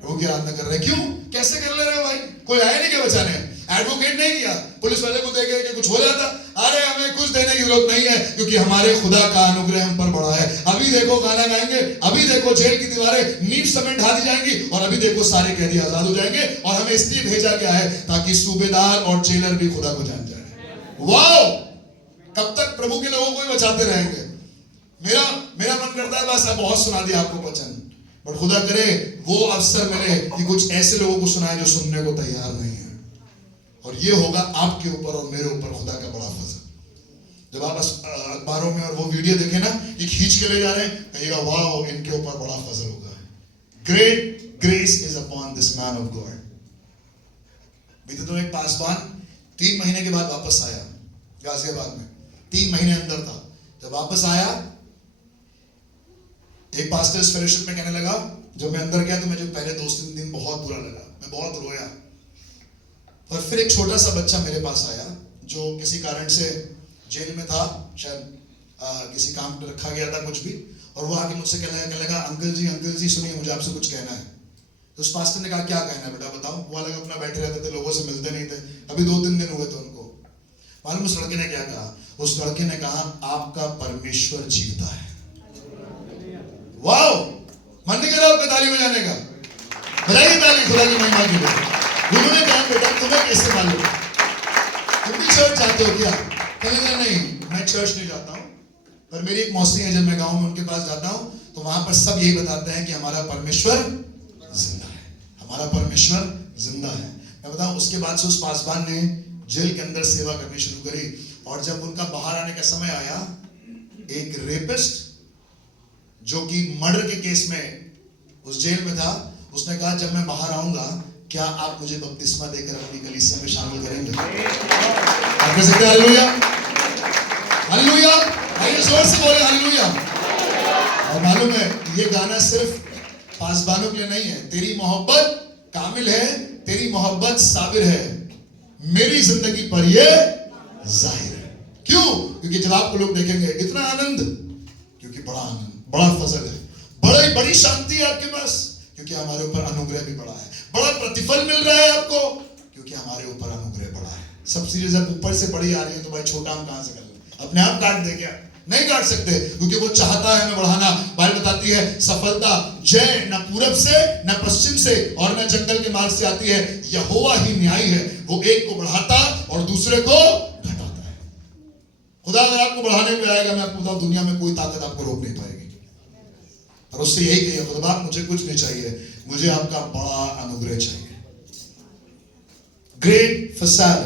प्रभु की आराधना कर रहे हैं। क्यों? कैसे कर ले रहे हो भाई? कोई आया नहीं क्या बचाने? एडवोकेट नहीं किया, पुलिस वाले को देखे कि कुछ हो जाता, अरे हमें कुछ देने की जरूरत नहीं है, क्योंकि हमारे खुदा का अनुग्रह हम पर बड़ा है। अभी देखो गाना गाएंगे, अभी देखो जेल की दीवारें नींव समेत ढा दी जाएंगी, और अभी देखो सारे कैदी आजाद हो जाएंगे। और हमें इसलिए भेजा गया है ताकि सूबेदार और जेलर भी खुदा को जान जाए। वाओ! कब तक प्रभु के लोगों को ही बचाते रहेंगे? मेरा मन करता है बस अब बहुत सुना दिया आपको वचन, बट खुदा करे वो अवसर मिले कि कुछ ऐसे लोगों को सुनाए जो सुनने को तैयार नहीं है। और ये होगा आपके ऊपर और मेरे ऊपर खुदा का बड़ा फजल। जब आप अखबारों में और वो वीडियो देखे ना, ये खींच के ले जा रहे हैं, कहिएगा वाओ, इनके ऊपर बड़ा फजल होगा। Great grace is upon this man of God. बीते दिनों एक पासवान 3 महीने के बाद वापस आया गाजियाबाद में, 3 महीने अंदर था। जब वापस आया, एक पास्टर्स फेलोशिप में कहने लगा, जब मैं अंदर गया तो मुझे पहले 2-3 दिन बहुत बुरा लगा, मैं बहुत रोया। और फिर एक छोटा सा बच्चा मेरे पास आया जो किसी कारण से जेल में था, शायद किसी काम पे रखा गया था कुछ भी, और वो आके मुझसे कहने लगा, अंकल जी सुनिए, मुझे आपसे कुछ कहना है। तो उस पास्टर ने कहा, क्या कहना है बेटा बताओ। वो अलग अपना बैठे रहते थे, लोगों से मिलते नहीं थे, अभी 2-3 दिन हुए थे उनको। मालूम उस लड़के ने क्या कहा? उस लड़के ने कहा, आपका परमेश्वर जीवता है। वाओ! मन नहीं कर रहा आपका ताली बजाने का? बजाइए ताली खुदा की महिमा के लिए। उन्होंने कहा, बेटा तुम्हें कैसे मालूम? तुम भी चर्च जाते हो क्या? कहने नहीं, मैं चर्च नहीं जाता हूँ, पर मेरी एक मौसी है, जब मैं गाँव में उनके पास जाता हूँ तो वहां पर सब यही बताते हैं कि हमारा परमेश्वर जिंदा है, हमारा परमेश्वर जिंदा है। मैं बताऊं, उसके बाद से उस पासवान ने जेल के अंदर सेवा करनी शुरू करी, और जब उनका बाहर आने का समय आया, एक रेपिस्ट जो कि मर्डर के केस में उस जेल में था, उसने कहा, जब मैं बाहर आऊंगा क्या आप मुझे बपतिस्मा देकर अपनी कलीसिया में शामिल करेंगे? आप कह सकते हैं हालेलुया? हालेलुया! आइए जोर से बोले हालेलुया। और मालूम है, ये गाना सिर्फ पासबानों के लिए नहीं है। तेरी मोहब्बत कामिल है, तेरी मोहब्बत साबिर है, मेरी जिंदगी पर ये जाहिर है। क्यों? क्योंकि जब आपको लोग देखेंगे, इतना आनंद, क्योंकि बड़ा आनंद, बड़ा फजल है, बड़ी शांति है आपके पास, क्योंकि हमारे ऊपर अनुग्रह भी बड़ा है। बड़ा प्रतिफल मिल रहा है आपको, क्योंकि हमारे ऊपर अनुग्रह बड़ा है। सब चीजें जब ऊपर से बड़ी आ रही है तो भाई छोटा हम कहां से कर लें? अपने आप काट दे क्या? नहीं काट सकते, क्योंकि वो चाहता है हमें बढ़ाना। बाइबल बताती है, सफलता जय न पूरब से न पश्चिम से और न जंगल के मार्ग से आती है, यहोवा ही न्यायी है, वो एक को बढ़ाता और दूसरे को घटाता है। खुदा अगर आपको बढ़ाने में आएगा, मैं आपको बताऊं, दुनिया में कोई ताकत आपको रोक नहीं पाएगी। और उससे यही कहिए, खुदा मुझे कुछ नहीं चाहिए, मुझे आपका बड़ा अनुग्रह चाहिए। ग्रेट फसाद,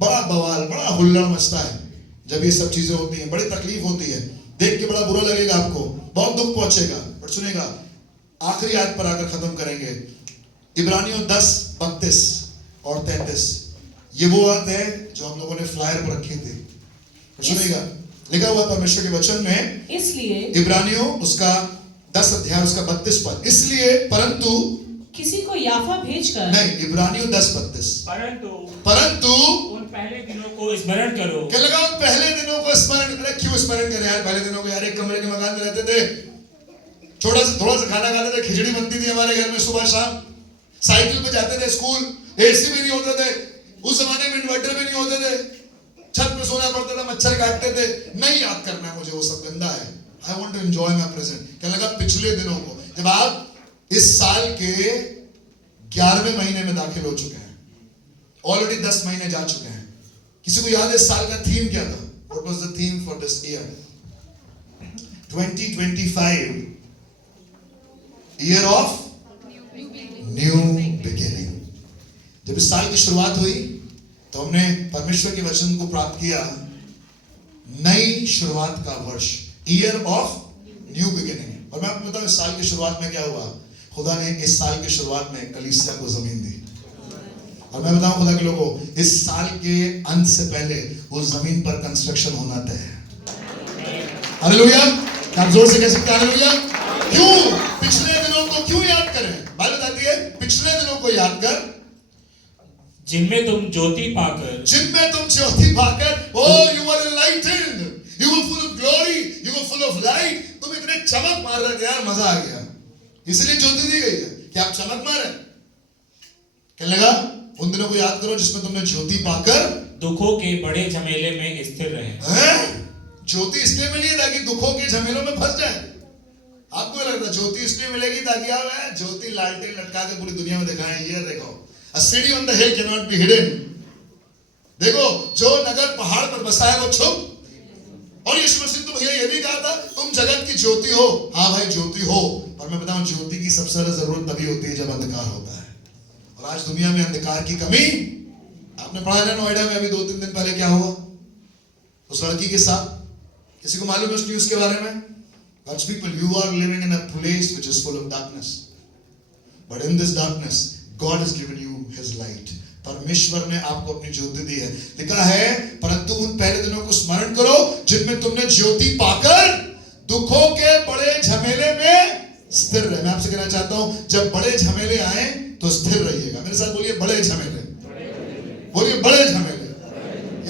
बड़ा बवाल, बड़ा हुल्लड़ मचता है जब ये सब चीजें होती हैं। बड़ी तकलीफ होती है, देख के बड़ा बुरा लगेगा आपको, बहुत दुख पहुंचेगा। बट सुनेगा, आखिरी आयत पर आकर खत्म करेंगे। इब्रानियों 10:32 और 33, ये वो बात है जो हम लोगों ने फ्लायर पर रखी थी। सुनेगा, लिखा हुआ परमेश्वर के वचन में, इसलिए इब्रानियों उसका 10 अध्याय उसका 32 पद, इसलिए परंतु किसी को याफा भेजकर, नहीं, इब्रानियों 10:32, परंतु उन पहले दिनों को स्मरण करो। क्या लगा? उन पहले दिनों को स्मरण करें। क्यों स्मरण करें यार? पहले दिनों को यार, एक कमरे के मकान में रहते थे, थोड़ा सा खाना खाते थे, खिचड़ी बनती थी हमारे घर में सुबह शाम, साइकिल पे जाते थे स्कूल, एसी भी नहीं होते थे उस जमाने में, इन्वर्टर भी नहीं होते थे, छत पे सोना पड़ता था, मच्छर काटते थे। नहीं याद करना है मुझे, वो सब गंदा है। I want to enjoy my present. क्या लगा? पिछले दिनों को, जब आप इस साल के 11वें महीने में दाखिल हो चुके हैं, ऑलरेडी 10 महीने जा चुके हैं। किसी को याद है इस साल का थीम क्या था? What was the theme for this year? 2025 year of new beginning. इस साल की शुरुआत हुई तो हमने परमेश्वर के वचन को प्राप्त किया, नई शुरुआत का वर्ष, ईयर ऑफ न्यू बिगिनिंग। और मैं आपको बताऊं इस साल की शुरुआत में क्या हुआ, खुदा ने इस साल की शुरुआत में कलीसिया को जमीन दी। और मैं बताऊं खुदा के लोगों, इस साल के अंत से पहले वो जमीन पर कंस्ट्रक्शन होना तय है। हालेलुया, आप जोर से कह सकते हैं हालेलुया। क्यों पिछले दिनों को क्यों याद करें? बाइबल बताती है पिछले दिनों को याद कर जिनमें तुम ज्योति पाकर oh you are enlightened, you were full of glory, you were full of light. तुम इतने चमक मार रहे थे यार, मजा आ गया, इसलिए ज्योति दी गई है कि आप चमक मारे। कहने लगा उन दिनों को याद करो जिसमें तुमने ज्योति पाकर दुखों के बड़े झमेले में स्थिर रहे। ज्योति इसलिए मिली है ताकि दुखों के झमेलों में फंस जाए। आपको लगता है ज्योति इसलिए मिलेगी ताकि आप ज्योति लालटेन लटका के पूरी दुनिया में दिखाएं, ये देखो a city on the hill cannot be hidden। देखो जो नगर पहाड़ पर बसा है वो छुप। और यीशु मसीह तो भैया ये भी कहा था तुम जगत की ज्योति हो। हाँ भाई ज्योति हो, पर मैं बताऊं ज्योति की सबसे ज्यादा जरूरत तभी होती है जब अंधकार होता है। और आज दुनिया में अंधकार की कमी, आपने पढ़ा है नोएडा में अभी 2-3 दिन पहले क्या हुआ उस लड़की के साथ, किसी को मालूम है उस न्यूज के बारे में? God's people, you are living in a place which is full of darkness, but in this darkness God has given you His light। परमेश्वर ने आपको अपनी ज्योति दी है। लिखा है परंतु उन पहले दिनों को स्मरण करो जिनमें तुमने ज्योति पाकर दुखों के बड़े झमेले में स्थिर रहे। मैं आपसे कहना चाहता हूं जब बड़े झमेले आए तो स्थिर रहिएगा। मेरे साथ बोलिए बड़े झमेले, बोलिए बड़े झमेले।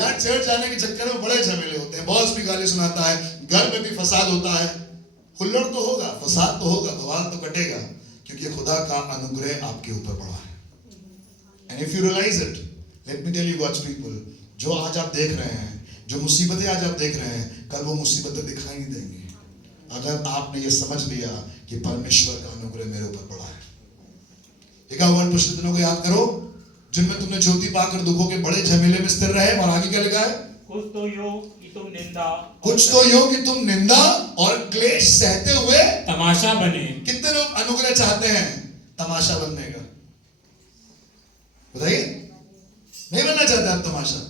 यार चर्च जाने के चक्कर में बड़े झमेले होते हैं, बॉस भी गाली सुनाता है, घर में भी फसाद होता है, हुल्लड़ तो होगा, फसाद तो होगा, बवाल तो कटेगा, क्योंकि खुदा का अनुग्रह आपके ऊपर पड़ा है। And if you realize it, let me tell you God's people, जो आज आप देख रहे हैं, जो मुसीबतें आज आप देख रहे हैं, कल वो मुसीबतें दिखाई नहीं देंगी अगर आपने ये समझ लिया कि परमेश्वर का अनुग्रह मेरे ऊपर पड़ा है। देखा वर्ड पिछले दिनों को याद करो जिनमें तुमने ज्योति पाकर दुखों के बड़े झमेले में स्थिर रहे। और आगे क्या लिखा है? कुछ तो यो कि तुम निंदा और क्लेश सहते हुए तमाशा बने। कितने लोग अनुग्रह चाहते हैं तमाशा बनने का? बताइए, नहीं बनना चाहते आप तमाशा?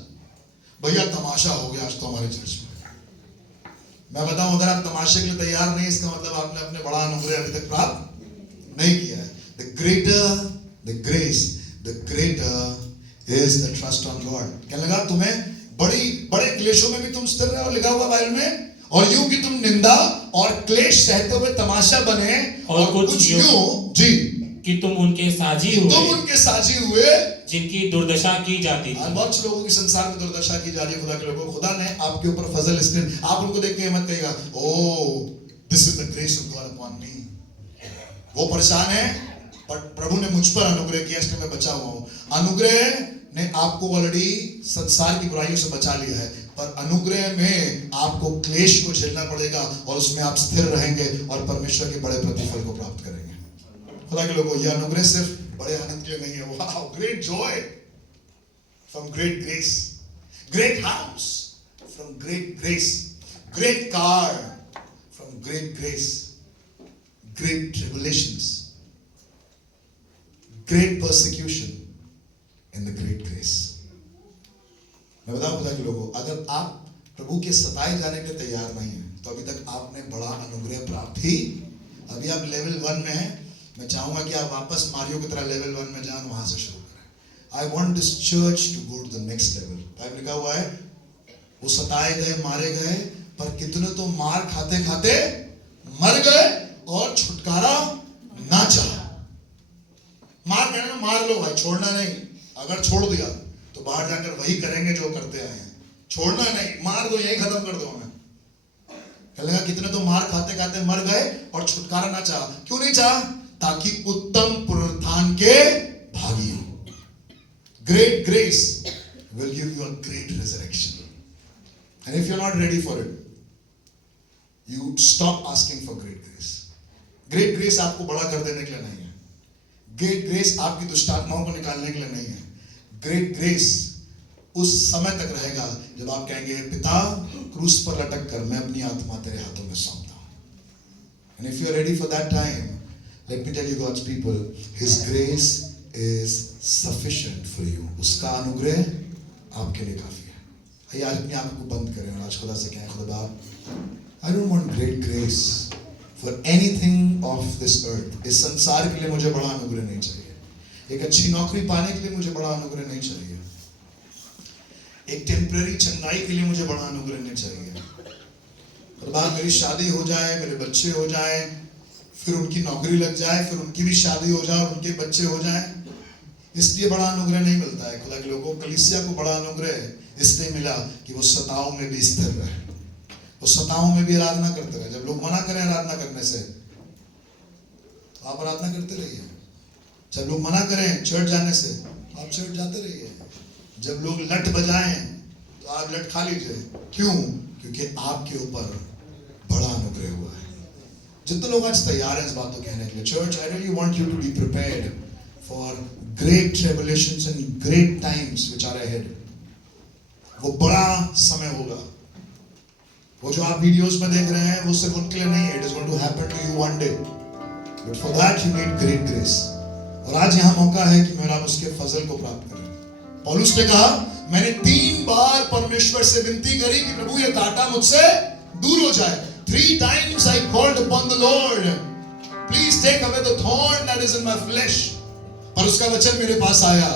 भैया तमाशा हो गया आज तो हमारे चर्च में। मैं बताऊं अगर आप तमाशे के लिए तैयार नहीं, इसका मतलब आपने अपने बड़ा अनुग्रह अभी तक प्राप्त नहीं किया है। The greater the grace, the greater is the trust on God। क्या लगा तुम्हें बड़े क्लेशों में भी तुम स्थिर रहे हो, लिखा हुआ बाइबल में। और यूं कि तुम निंदा और क्लेश सहते हुए तमाशा बने, और कुछ यूं जी कि तुम उनके साजी हुए जिनकी दुर्दशा की जाती थी। बहुत से लोगों की संसार में दुर्दशा की जा रही है। खुदा के लोगों, खुदा ने आपके ऊपर फजल इसलिए, आप उनको देख के मत कहिएगा oh this is the grace of God upon मी। वो परेशान है पर प्रभु ने मुझ पर अनुग्रह किया इसलिए मैं बचा हुआ हूं। अनुग्रह ने आपको ऑलरेडी संसार की बुराइयों से बचा लिया है, पर अनुग्रह में आपको क्लेश को झेलना पड़ेगा और उसमें आप स्थिर रहेंगे और परमेश्वर के बड़े प्रतिफल को प्राप्त करेंगे। खुदा के लोगों, यह अनुग्रह सिर्फ बड़े आनंद के लिए नहीं है। Wow, great Joy from great grace, great house from great grace, great car from great grace, great tribulations, great persecution in the great grace. मैं बताऊं खुदा के लोगों, अगर आप प्रभु के सताए जाने के तैयार नहीं हैं तो अभी तक आपने बड़ा अनुग्रह प्राप्त ही, अभी आप लेवल 1 में हैं। मैं चाहूंगा कि आप वापस मारियो की तरह लेवल 1 में जाएं, वहां से शुरू करें। I want this church to go to the next level. Bible लिखा हुआ है वो सताए गए, मारे गए, पर कितने तो मार खाते खाते मर गए और छुटकारा ना चाहा। मार कहने में मार लो भाई, छोड़ना नहीं। अगर छोड़ दिया तो बाहर जाकर वही करेंगे जो करते आए हैं, छोड़ना नहीं, मार दो, यही खत्म कर दो हमें। कहने लगा कितने तो मार खाते खाते मर गए और छुटकारा ना चाहा। क्यों नहीं चाहा? ताकि उत्तम पुनरुत्थान के भागी हो। Great grace will give you a great resurrection, and if you're not ready for it, you stop asking for great grace। Great grace आपको बड़ा कर देने के लिए नहीं है। ग्रेट ग्रेस आपकी दुष्टात्माओं को निकालने के लिए नहीं है। ग्रेट ग्रेस उस समय तक रहेगा जब आप कहेंगे पिता क्रूस पर लटक कर मैं अपनी आत्मा तेरे हाथों में सौंपता हूं। And if you are ready for that time, let me tell you God's people, His grace is sufficient for you. उसका अनुग्रह आपके लिए काफी है. आइए आज अपनी आंखों को बंद करें और आज खुदा से कहें, खुदा बाप, I don't want great grace for anything of this earth. इस संसार के लिए मुझे बड़ा अनुग्रह नहीं चाहिए. एक अच्छी नौकरी पाने के लिए मुझे बड़ा अनुग्रह नहीं चाहिए. एक टेम्पररी चंगाई के लिए मुझे बड़ा अनुग्रह नहीं चाहिए. और बाद मेरी शादी हो जाए, मेरे बच्चे हो जाए, फिर उनकी नौकरी लग जाए, फिर उनकी भी शादी हो जाए और उनके बच्चे हो जाए, इसलिए बड़ा अनुग्रह नहीं मिलता है. खुदा के लोगों, कलीसिया को बड़ा अनुग्रह इसलिए मिला कि वो सताओं में भी स्थिर रहे, वो सताओं में भी आराधना करते रहे. जब लोग मना करें आराधना करने से, आप आराधना करते रहिए. जब लोग मना करें चर्च जाने से, आप चर्च जाते रहिए. जब लोग लट बजाएं तो आप लट खा लीजिए. क्यों? क्योंकि आपके ऊपर बड़ा अनुग्रह हुआ है. जितने लोग आज तैयार हैं इस बात को कहने के लिए, church, I really want you to be prepared for great tribulations and great times which are ahead. वो बड़ा समय होगा. वो जो आप वीडियोस में देख रहे हैं वो सिर्फ उनके लिए नहीं है. It is going to happen to you one day, but for that you need great grace. और आज यहाँ मौका है कि मेरा उसके फजल को प्राप्त करें. पौलुस ने कहा, मैंने 3 बार परमेश्वर से विनती करी कि प्रभु ये कांटा मुझसे दूर हो जाए. 3 times I called upon the Lord, please take away the thorn that is in my flesh. पर उसका वचन मेरे पास आया,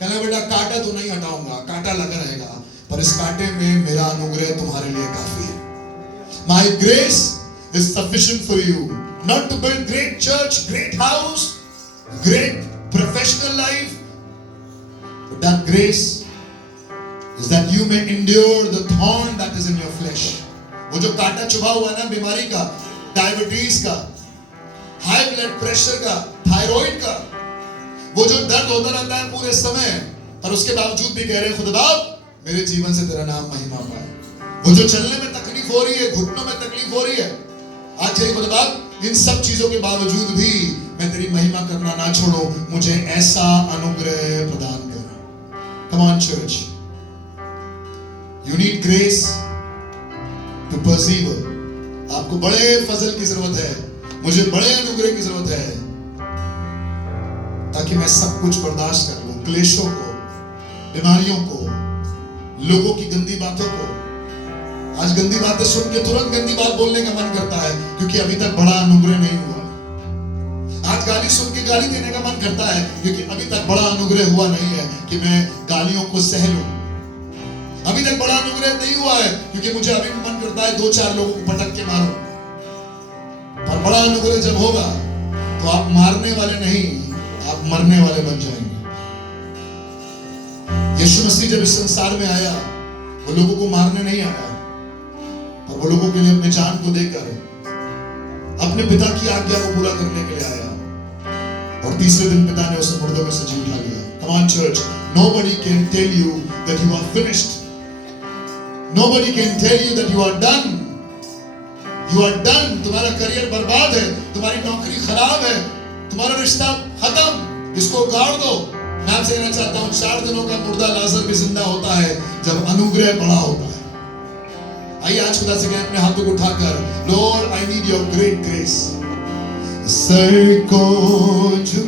कहना बेटा कांटा तो नहीं हटाऊंगा, कांटा लगा रहेगा, पर इस कांटे में मेरा अनुग्रह तुम्हारे लिए काफी है. My grace is sufficient for you, not to build great church, great house, great professional life, but that grace is that you may endure the thorn that is in your flesh. वो जो कांटा चुभा हुआ है ना, बीमारी का, diabetes का, high blood pressure का, थायराइड का, वो जो दर्द होता रहता है पूरे समय, पर उसके बावजूद भी कह रहे हैं, खुदा बाप मेरे जीवन से तेरा नाम महिमा पाए. वो जो चलने में तकलीफ हो रही है, घुटनों में तकलीफ हो रही है, आज यही खुदा बाप इन सब चीजों के बावजूद भी मैं तेरी महिमा करना ना छोड़ो. मुझे ऐसा अनुग्रह प्रदान कर. Come on church, you need grace to persevere. आपको बड़े फजल की जरूरत है, मुझे बड़े अनुग्रह की जरूरत है, ताकि मैं सब कुछ बर्दाश्त कर लूं. क्लेशों को, बीमारियों को, लोगों की गंदी बातों को. आज गंदी बातें सुन के तुरंत गंदी बात बोलने का मन करता है, क्योंकि अभी तक बड़ा अनुग्रह नहीं हुआ. आज गाली सुन के गाली देने का मन करता है, क्योंकि अभी तक बड़ा अनुग्रह हुआ नहीं है कि मैं गालियों को सह लूं. अभी तक बड़ा अनुग्रह नहीं हुआ है, क्योंकि मुझे अभी भी मन करता है 2-4 लोगों को पटक के मारूं. पर बड़ा अनुग्रह जब होगा तो आप मारने वाले नहीं, आप मरने वाले बन जाएंगे. यीशु मसीह जब इस संसार में आया, वो लोगों को मारने नहीं आया, पर वो लोगों के लिए अपने जान को देकर अपने पिता की आज्ञा को पूरा करने के लिए आया. और तीसरे दिन पिता ने उसे मुर्दों में से जी उठा लिया. Come on church, nobody can tell you that you are finished. Nobody can tell you that you are done. You are done. तुम्हारा करियर बर्बाद है, तुम्हारी नौकरी खराब है, तुम्हारा रिश्ता खत्म, इसको गाड़ दो. मैं आपसे कहना चाहता हूँ, 4 दिनों का मुर्दा लाजर भी जिंदा होता है जब अनुग्रह बड़ा होता है. आइए आज खुदा से कहें अपने हाथों को उठाकर, Lord, I need your great grace. Sir को